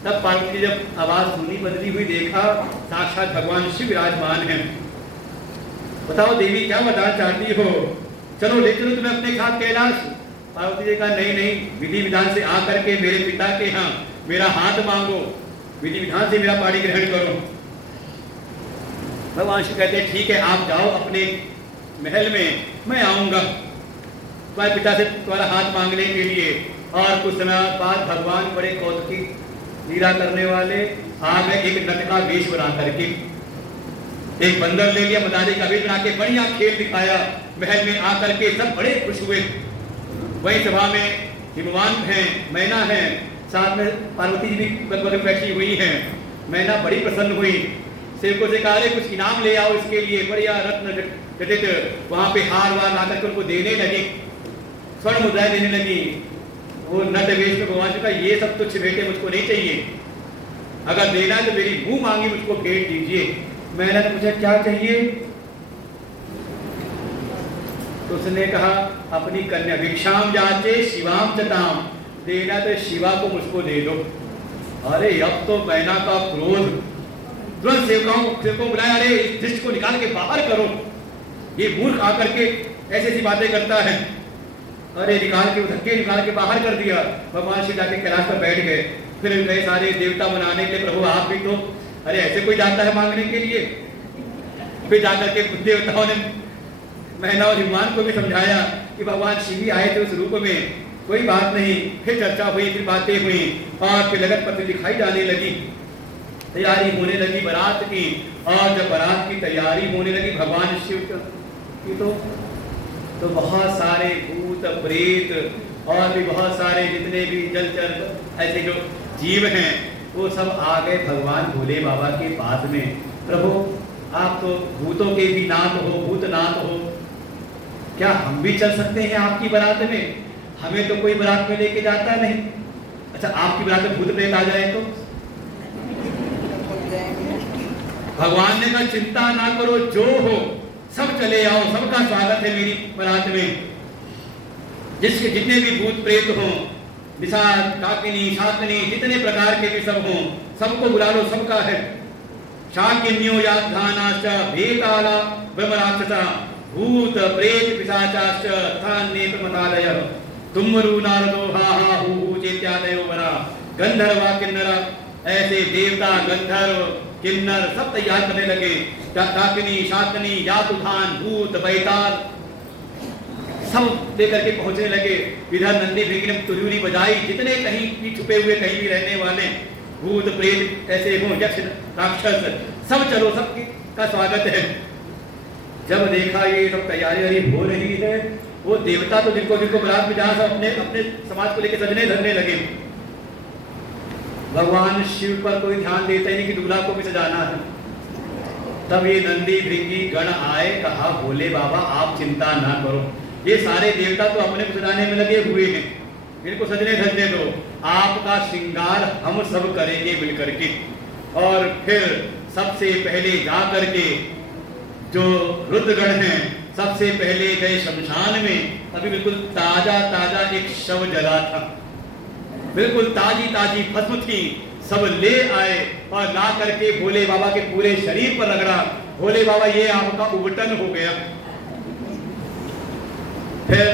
तब पार्वती जब आवाज सुनी, बदली हुई, देखा साक्षात भगवान शिव विराजमान है। बताओ देवी क्या बताना चाहती हो, चलो ले चलो तुम्हें अपने साथ कैलाश। पार्वती जी कहा नहीं नहीं, विधि विधान से आकर के मेरे पिता के यहाँ मेरा हाथ मांगो, विधि विधान से मेरा पाणी ग्रहण करो। भगवान शिव कहते हैं ठीक है आप जाओ अपने महल में, मैं आऊंगा तुम्हारे पिता से तुम्हारा हाथ मांगने के लिए। और कुछ समय बाद भगवान बड़े कौतुकी लीला करने वाले आ गए, एक नट का वेश बना करके, एक बंदर ले लिया, मदारी का वेश बना के बढ़िया खेल दिखाया। महल में आकर के सब बड़े खुश हुए। वही सभा में हिमवान है, मैना है, साथ में पार्वती जी भी बैठी हुई हैं। मैना बड़ी प्रसन्न हुई, सेवकों से कहा अरे कुछ इनाम ले आओ इसके लिए, बढ़िया रत्न जटित वहां पे हार वार लाकर के उनको देने लगी, स्वर्ण मुद्राएं देने लगी। वो नट वेश में भगवान जी का ये सब तुच्छ बेटे मुझको नहीं चाहिए, अगर देना है तो मेरी मुंह मांगी मुझको भेंट दीजिए। मैंने पूछा क्या चाहिए, तो उसने कहा अपनी कन्या भिक्षाम जाचे शिवाम चताम, देना तो शिवा को मुझको दे दो। अरे अब तो मैना का क्रोध, तुरंत सेवकों को बुलाया, अरे इस दृष्ट को निकाल के बाहर करो, ये मूर्ख आकर के ऐसी ऐसी बातें करता है। अरे निकाल के धक्के निकाल के बाहर कर दिया। भगवान शिव जाके कैलाश पर बैठ गए। फिर गए सारे देवता मनाने के लिए, प्रभु आप भी तो, अरे ऐसे कोई जाता है मांगने के लिए। फिर जाकर के देवताओं ने मैना और हिमान को भी समझाया कि भगवान शिव ही आए थे उस रूप में, कोई बात नहीं। फिर चर्चा हुई, फिर बातें हुई और फिर लगन पत्र दिखाई जाने लगी, तैयारी होने लगी बारात की। और जब बारात की तैयारी होने लगी भगवान शिव की तो बहुत सारे भूत प्रेत और भी बहुत सारे जितने भी जलचर ऐसे जो जीव हैं वो सब आ गए भगवान भोले बाबा के पास में। प्रभु आप तो भूतों के भी नाथ हो, भूतनाथ हो, क्या हम भी चल सकते हैं आपकी बारात में? हमें तो कोई बारात में लेके जाता नहीं। अच्छा आपकी बारात में भूत प्रेत आ जाए तो? भगवान ने कहा चिंता ना करो, जो हो सब चले आओ, सबका स्वागत है मेरी बारात में। जिसके जितने भी भूत प्रेत हों, निषाद काकिनी शाकिनी जितने प्रकार के भी सब हों, सबको बुला लो, सबका है। शाकिन्यो याधानाश्च भेताला ब्रह्मराक्षसा भूत प्रेत पिशाचाश्च स्थान्ये प्रमथादयः तुम्रू नारदो हा हा हू चेत्यादयो वरा गंधर्वा किन्नरा, ऐसे देवता गंधर्व किन्नर सब तैयार करने लगे। काकिनी शाकिनी यातुधान भूत बैताल सब लेकर के पहुंचने लगे। इधर नंदी भृंगी ने तुरयुरी बजाई, जितने कहीं भी छुपे हुए कहीं भी रहने वाले भूत प्रेत ऐसे हों, यक्ष राक्षस, सब चलो, सब का स्वागत है। जब देखा ये सब तैयारी हो रही है, वो देवता तो जिनको जिनको बारात में जहां सब अपने अपने समाज को लेकर सजने धरने लगे। भगवान शिव पर कोई ध्यान देता ही नहीं कि दूल्हा को भी सजाना है। तब ये नंदी भृंगी गण आए, कहा भोले बाबा आप चिंता ना करो, ये सारे देवता तो अपने को सजाने में लगे हुए हैं, इनको सजने धजने दो, आपका श्रृंगार हम सब करेंगे मिलकर के। और फिर सबसे पहले जा करके जो रुद्रगण हैं सबसे पहले गए शमशान में। अभी बिल्कुल ताजा ताजा एक शव जला था, बिल्कुल ताजी ताजी भस्म थी, सब ले आए और ला करके भोले बाबा के पूरे शरीर पर रगड़ा। भोले बाबा ये आपका उबटन हो गया। फिर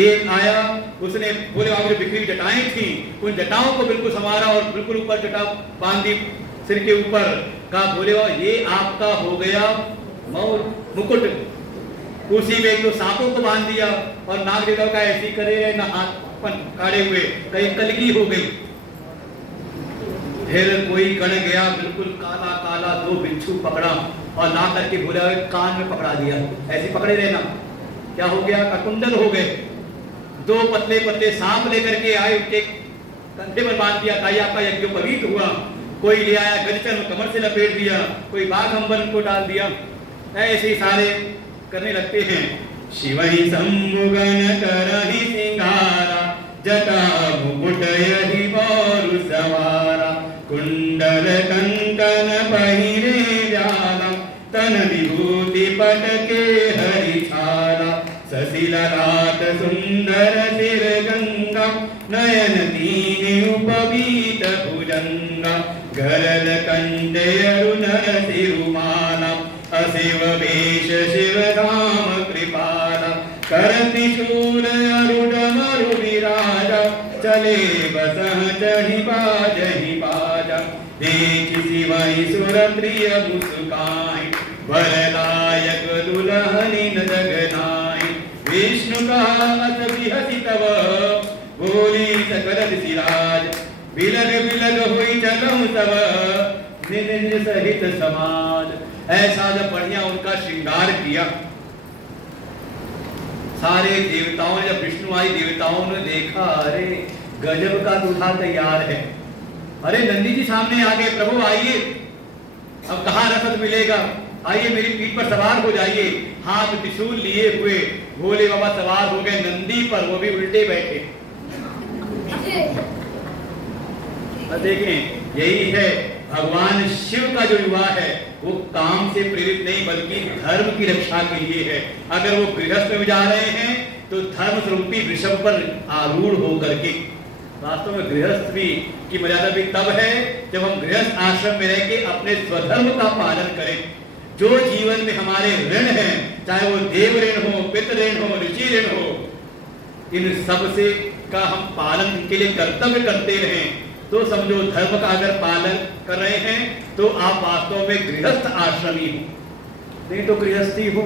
एक आया, उसने भोले बाबा की बिखरी जटाएं थी, उन जटाओं को बिल्कुल संवारा और बिल्कुल ऊपर जटा बांध दी सिर के ऊपर। कहा भोले बाबा ये आपका हो गया मौर मुकुट। उसी में तो सांपों को बांध दिया और नाग देवता का ऐसी करे ना हाथ काढ़े हुए, कहीं कलगी हो गई। फिर कोई गण गया बिल्कुल काला काला, 2 बिच्छू पकड़ा और ला करके भोले बाबा कान में पकड़ा दिया, ऐसे पकड़े रहना। क्या हो गया? कुंडल हो गए। 2 पतले पतले सांप लेकर के आए, उनके कंधे पर बांध दिया, ताई आपका यज्ञोपवीत हुआ। कोई ले आया गलचन कमर से लपेट दिया, कोई बाघ अंबन को डाल दिया, ऐसे सारे करने लगते हैं। शिव ही सम्मुगन करहि सिंगारा, जटा मुकुट यही बारु सवारा, कुंडल कंकन पहिरे व्याला, तन विभूति पटके हरि छाला, ससिललाट सुंदर सिर गंगा, नयन तीन उपवीत भुजंगा, गरल कंडे अरुण सिरुमाला, अशिव वेश शिव धाम कृपाला, करति शूल अरुण मरु विराजा, चले बसह चढ़ी बाजहि बाजा, देख शिवहि सुर प्रिय मुस्काई, वरदायक दुल्हनि न जगनाई, विष्णु का अस बिहसि तव, बोली सकल सिराज, बिलग बिलग हुई चलहु सब, निज निज सहित समाज। ऐसा जब बढ़िया उनका श्रृंगार किया, सारे देवताओं ने, जब विष्णु आई देवताओं ने देखा, अरे गजब का दूल्हा तैयार है। अरे नंदी जी सामने आ गए, प्रभु आइए, अब कहाँ रसद मिलेगा, आइए मेरी पीठ पर सवार हो जाइए। हाथ त्रिशूल लिए हुए भोले बाबा सवार हो गए नंदी पर, वो भी उल्टे बैठे। देखें यही है भगवान शिव का जो विवाह है, वो काम से प्रेरित नहीं बल्कि धर्म की रक्षा के लिए है। अगर वो गृहस्थ में जा रहे हैं तो धर्म स्वरूपी वृषभ पर आरूढ़ होकर के। वास्तव में गृहस्थ भी की मर्यादा भी तब है जब हम गृहस्थ आश्रम में रह के अपने स्वधर्म का पालन करें। जो जीवन में हमारे ऋण हैं, चाहे वो देव ऋण हो, पितृ ऋण हो, ऋषि ऋण हो, इन सब से का हम पालन के लिए कर्तव्य करते रहें, तो समझो धर्म का अगर पालन कर रहे हैं तो आप वास्तव में गृहस्थ आश्रमी हो। नहीं तो गृहस्थी हो,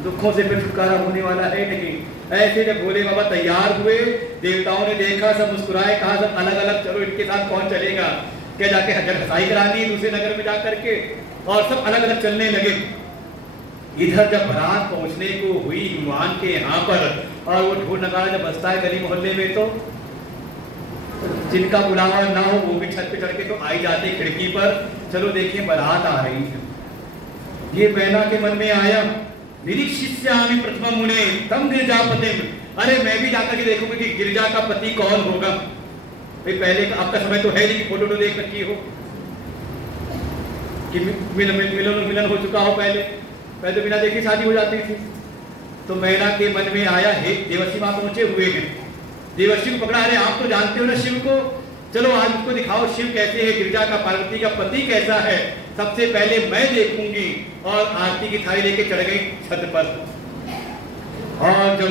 दुखों से फिर छुटकारा होने वाला है नहीं। ऐसे जब भोले बाबा तैयार हुए, देवताओं ने देखा, सब मुस्कुराए, कहा सब अलग अलग चलो, इनके साथ कौन चलेगा, क्या जाके हजर हसाई करानी दूसरे नगर में जाकर के, और सब अलग अलग चलने लगे। इधर जब बारात पहुंचने को हुई हिमवान के यहाँ पर, और वो ढोल नगाड़ा जब बजता है गली मोहल्ले में, तो जिनका बुलावा ना हो वो भी छत पे चढ़ के तो आई जाते खिड़की पर, चलो देखिए बारात आ रही है। ये मैना के मन में आया, निरीक्षिष्यामि प्रथमं मुने तम गिरिजापतिम, अरे मैं भी जाकर के देखूंगा कि गिरिजा का पति कौन होगा। भाई पहले आपका समय तो है नहीं कि फोटो तो देख रखी हो, कि मिलन हो चुका हो। पहले तो बिना देखे शादी हो जाती थी। तो मैना के मन में आया, हे देवर्षि मां पहुंचे हुए हैं, देवर्षि को पकड़ा, अरे आप तो जानते हो ना शिव को, चलो आज उसको दिखाओ शिव कैसे है, गिरिजा का पार्वती का पति कैसा है, सबसे पहले मैं देखूंगी। और आरती की थाली लेके चढ़ गई छत पर। और जब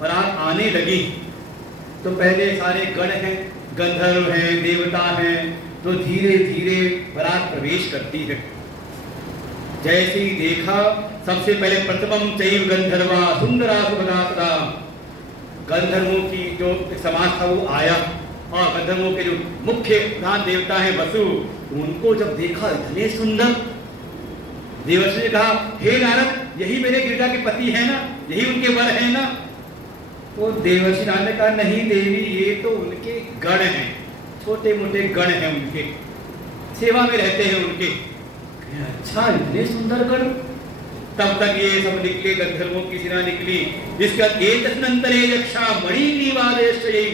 बारात आने लगी तो पहले सारे गण हैं, गंधर्व हैं, देवता हैं, तो धीरे धीरे बारात प्रवेश करती है। जैसे ही देखा, सबसे पहले प्रथमम चैव गंधर्वा सुंदरा सुभगात्रा, गंधर्वों की जो समाज था वो आया, और गंधर्वों के जो मुख्य प्रधान देवता हैं वसु, उनको जब देखा इतने सुंदर, देवर्षि ने कहा, हे नारद यही मेरे गिरिजा के पति है ना, यही उनके वर है ना। तो देवर्षि नारद ने कहा, नहीं देवी, ये तो उनके गण हैं, छोटे मोटे गण हैं उनके, सेवा में रहते हैं उनके। अच्छा इतने सुंदर गण। तब तक ये सब निकले, गंधर्वों की सेना निकली, जिसका एतस्मिन्नन्तरे यक्षा मणिग्रीवादेश्चयै,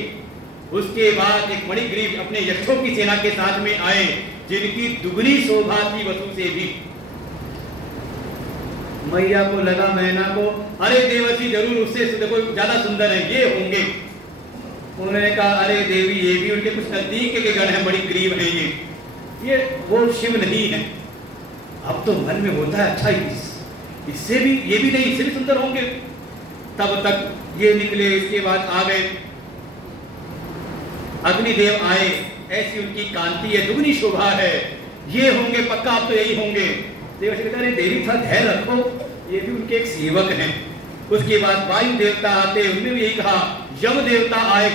उसके बाद एक मणिग्रीव अपने यक्षों की सेना के साथ में आए, जिनकी दुगनी शोभा थी वसु से भी। मैया को लगा, मैना को, अरे देवर्षि जरूर उससे देखो ज्यादा सुंदर है, ये होंगे। उन्होंने कहा, अरे देवी ये भी उनके कुछ नजदीक के गण हैं, मणिग्रीव हैं ये वो शिव नहीं है। अब तो मन में होता है, अच्छा इससे भी, ये भी नहीं, इससे भी सुंदर होंगे। तब तक ये निकले, इसके बाद आ गए अग्निदेव आए, ऐसी उनकी कांति है, दुगनी शोभा है, ये होंगे पक्का, आप तो यही होंगे। देवर्षि कहते हैं, देवी थोड़ा धैर्य रखो, ये भी उनके एक सेवक हैं। उसके बाद वायु देवता आते, उन्होंने भी यही कहा, यम देवता आए,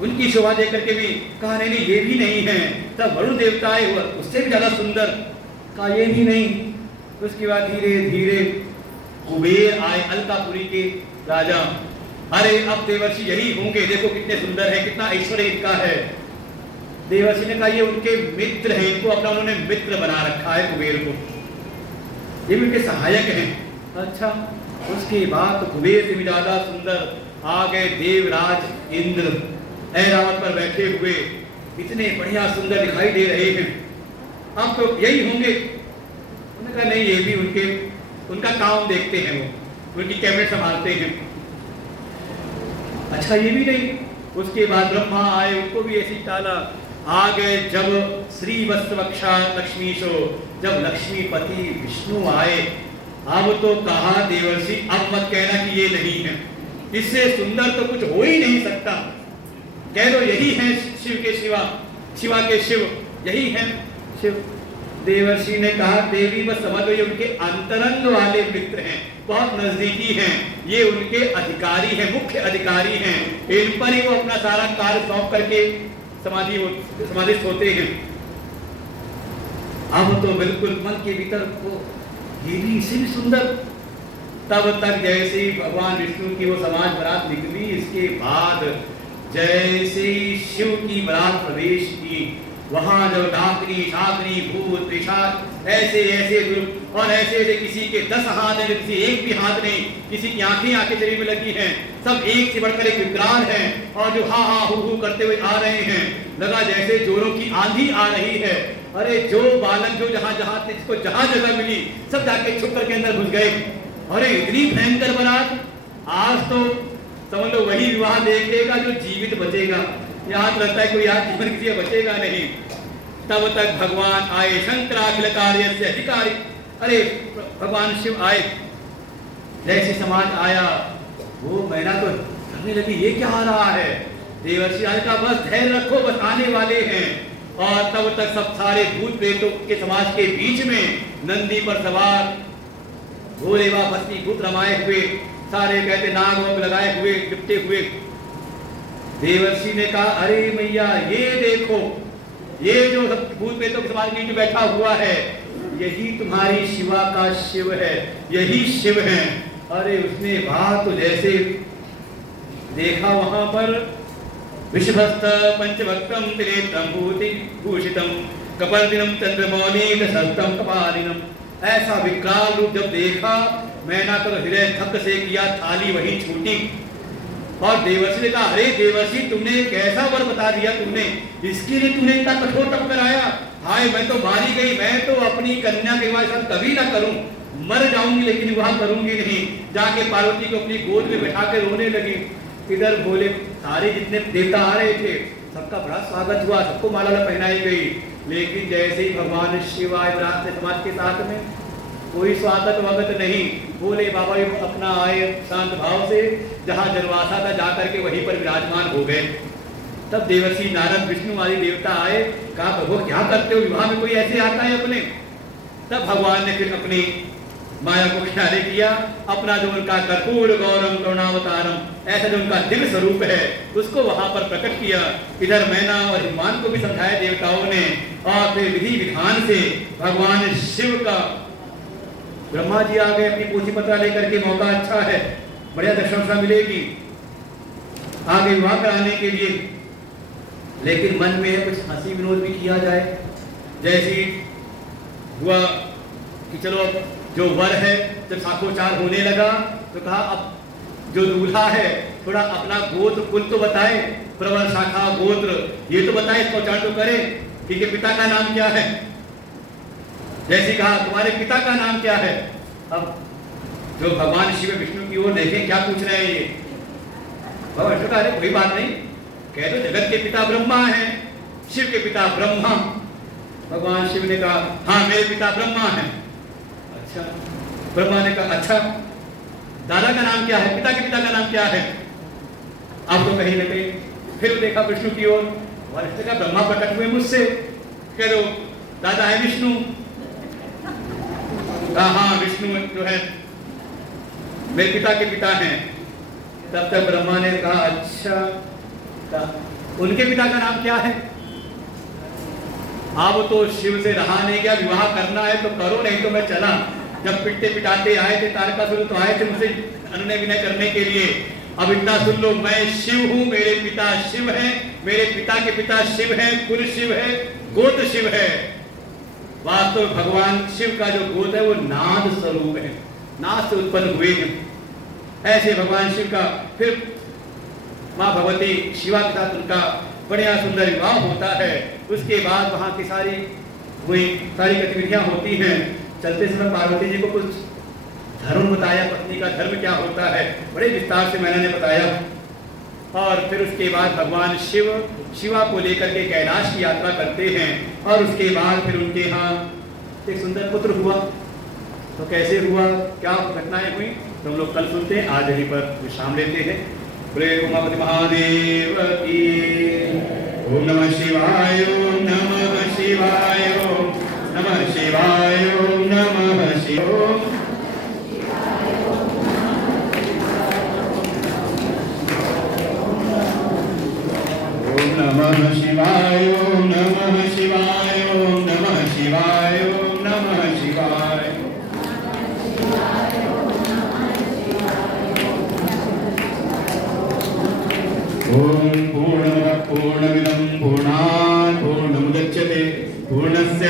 उनकी शोभा देख करके भी कहा, नहीं ये भी नहीं है। तब वरुण देवता आए, उससे भी ज्यादा सुंदर, कहा ये भी नहीं। उसके बाद धीरे धीरे कुबेर आए, अलकापुरी के राजा, अरे अब देवर्षि यही होंगे, देखो कितने सुंदर है, कितना ऐश्वर्य इनका है। देवर्षि ने कहा, ये उनके मित्र हैं, इनको अपना उन्होंने मित्र बना रखा है कुबेर को, ये भी उनके सहायक हैं। अच्छा, उसके बाद तो कुबेर से भी ज्यादा सुंदर आ गए देवराज इंद्र, ऐरावत पर बैठे हुए, इतने बढ़िया सुंदर दिखाई दे रहे हैं। अब तो यही होंगे। उन्होंने कहा, नहीं ये भी उनका काम देखते हैं, वो उनकी कैबिनेट संभालते हैं। अच्छा ये भी नहीं। उसके बाद ब्रह्मा आए, उनको भी ऐसी टाला। आ गए जब श्री वत्सवक्षा लक्ष्मीशो, जब लक्ष्मीपति विष्णु आए, अब तो कहा देवर्षि अब मत कहना कि ये नहीं है, इससे सुंदर तो कुछ हो ही नहीं सकता, कह दो यही है शिव के शिवा, शिवा के शिव यही है शिव। देवर्षि ने कहा, देवी बस समझ लो ये उनके अंतरंग वाले मित्र हैं, बहुत नजदीकी हैं, ये उनके अधिकारी हैं, मुख्य अधिकारी हैं, इन पर ही वो अपना सारा कार्य सौंप करके समाधिस्थ होते हैं। अब तो बिल्कुल मन के भीतर को ये भी इसे भी सुंदर। तब तक जैसे ही भगवान विष्णु की वो समाज बारात निकली, इसके बाद जैसे ही शिव की बारात प्रवेश की, वहां जो डाकनी शाकनी भूत पिशाच ऐसे ऐसे ग्रुप, और ऐसे ऐसे किसी के 10 हाथ है, किसी एक भी हाथ नहीं, किसी की आंखें शरीर में लगी हैं, सब एक से बढ़कर एक विकराल हैं, और जो हा हा हु हु करते हुए आ रहे हैं, लगा जैसे जोरों की आंधी आ रही है। अरे जो बालक जो जहां जहां जिसको जहां जगह मिली सब जाके छुप करके अंदर घुस गए। अरे इतनी भयंकर बारात, आज तो समझ लो वही विवाह देखेगा जो जीवित बचेगा। यहाँ तो लगता है कोई आज जीवन किसी का बचेगा नहीं। तब तक भगवान आए, शंकराखिल कार्य से अधिकारी। अरे भगवान शिव आए, जैसे समाज आया वो मैना तो करने लगी, ये क्या आ रहा है। देवर्षि राज का बस धैर्य रखो, बस आने वाले हैं। और तब तक सब सारे भूत प्रेतों के समाज के बीच में नंदी पर सवार भोले बाबा भस्मीभूत रमाए हुए, सारे कहते नाग वाग लगाए हुए, लिपटे हुए। देवर्षि ने कहा अरे मैया ये देखो, ये जो सब भूत प्रेतों के समाज के बीच में बैठा हुआ है यही तुम्हारी शिवा का शिव है, यही शिव है। अरे उसने बात तो जैसे देखा वहां पर विषभस्त पंचभक्तम त्रिनेत्रम भूति भूषितम कपर्दिनम चंद्रमौली सस्तम कपालिनम। ऐसा विकराल रूप जब देखा मैना तो हृदय थक से किया, थाली वही छूटी। और देवर्षि ने कहा अरे देवर्षि तुमने कैसा वर बता दिया तुमने, इसके लिए तुमने इतना कठोर तप कराया। हाय मैं तो मारी गई, मैं तो अपनी कन्या के बाद कभी ना करूं, मर जाऊंगी लेकिन विवाह करूंगी नहीं। जाके पार्वती को अपनी गोद में बैठा के रोने लगी। इधर बोले सारे जितने देवता आ रहे थे सबका बड़ा स्वागत हुआ, सबको माला पहनाई गई। लेकिन जैसे ही भगवान शिव आए रात समाज के साथ में कोई स्वागत वागत नहीं। बोले बाबा अपना आए शांत भाव से, जहाँ जनवासा था जाकर के वहीं पर विराजमान हो गए। तब देवर्षि नारद विष्णु आदि देवता आए, कहा प्रभु क्या करते हो, विवाह में कोई ऐसे आता है अपने। तब भगवान ने फिर अपनी माया को किनारे किया, अपना जो उनका कर्पूर गौरम करुणावतारम ऐसा जो उनका दिव्य स्वरूप है उसको वहां पर प्रकट किया। इधर मैना और हिमान को भी समझाया देवताओं ने। और फिर विधि विधान से भगवान शिव का, ब्रह्मा जी आ गए अपनी पोथी पत्र लेकर के, मौका अच्छा है, बढ़िया दर्शन मिलेगी आगे विवाह कराने के लिए। लेकिन मन में कुछ हंसी विनोद भी किया जाए। जैसी हुआ कि चलो अब जो वर है जब साखोचार होने लगा तो कहा अब जो दूल्हा है थोड़ा अपना गोत्र कुल तो बताए, प्रवर शाखा गोत्र ये तो बताए, इसको उच्चारण तो करे कि पिता का नाम क्या है। जैसे कहा तुम्हारे पिता का नाम क्या है। अब जो भगवान शिव विष्णु की ओर देखें क्या पूछ रहे हैं ये। भगवान विष्णु कहा अरे कोई बात नहीं, कह दो जगत के पिता ब्रह्मा हैं, शिव के पिता ब्रह्मा। भगवान शिव ने कहा हाँ मेरे पिता ब्रह्मा हैं। अच्छा, ब्रह्मा ने कहा अच्छा दादा का नाम क्या है, पिता के पिता का नाम क्या है। अब तो कहीं न कहीं फिर देखा विष्णु की ओर, का ब्रह्मा प्रकट हुए मुझसे, कह दो दादा है विष्णु। कहा हाँ विष्णु जो है मेरे पिता के पिता हैं। तब तक ब्रह्मा ने कहा अच्छा उनके पिता का नाम क्या है। अब तो शिव से रहा नहीं गया, विवाह करना है तो करो नहीं तो मैं चला। जब पिटते पिटाते आए थे तारकासुर तो आए थे मुझसे अनुनय विनय करने के लिए। अब इतना सुन लो, मैं शिव हूँ, मेरे पिता शिव हैं, मेरे पिता के पिता शिव हैं, कुल शिव है, गोत्र शिव है। वास्तव भगवान शिव का जो गोत्र है वो नाद स्वरूप है, नाद से उत्पन्न हुए हैं। ऐसे भगवान शिव का फिर माँ भगवती शिवा के साथ उनका बढ़िया सुंदर विवाह होता है। उसके बाद वहाँ की सारी गतिविधियां होती हैं। चलते समय पार्वती जी को कुछ धर्म बताया, पत्नी का धर्म क्या होता है, बड़े विस्तार से मैंने बताया। और फिर उसके बाद भगवान शिव शिवा को लेकर के कैलाश की यात्रा करते हैं। और उसके बाद फिर उनके यहाँ एक सुंदर पुत्र हुआ। तो कैसे हुआ, क्या घटनाएं हुई तो हम लोग कल सुनते हैं। आज यहीं पर विश्राम लेते हैं। बोले उमापति महादेव की। ओम नमः शिवाय, ओम नमः शिवाय, ओम नमः शिवाय, ओम नमः शिवाय। ओम नमः शिवाय, ओम नमः शिवाय, ओम नमः शिवाय, ओम नमः शिवाय। ओम पूर्णमदः पूर्णमिदं पूर्णात् पूर्णमुदच्यते पूर्णस्य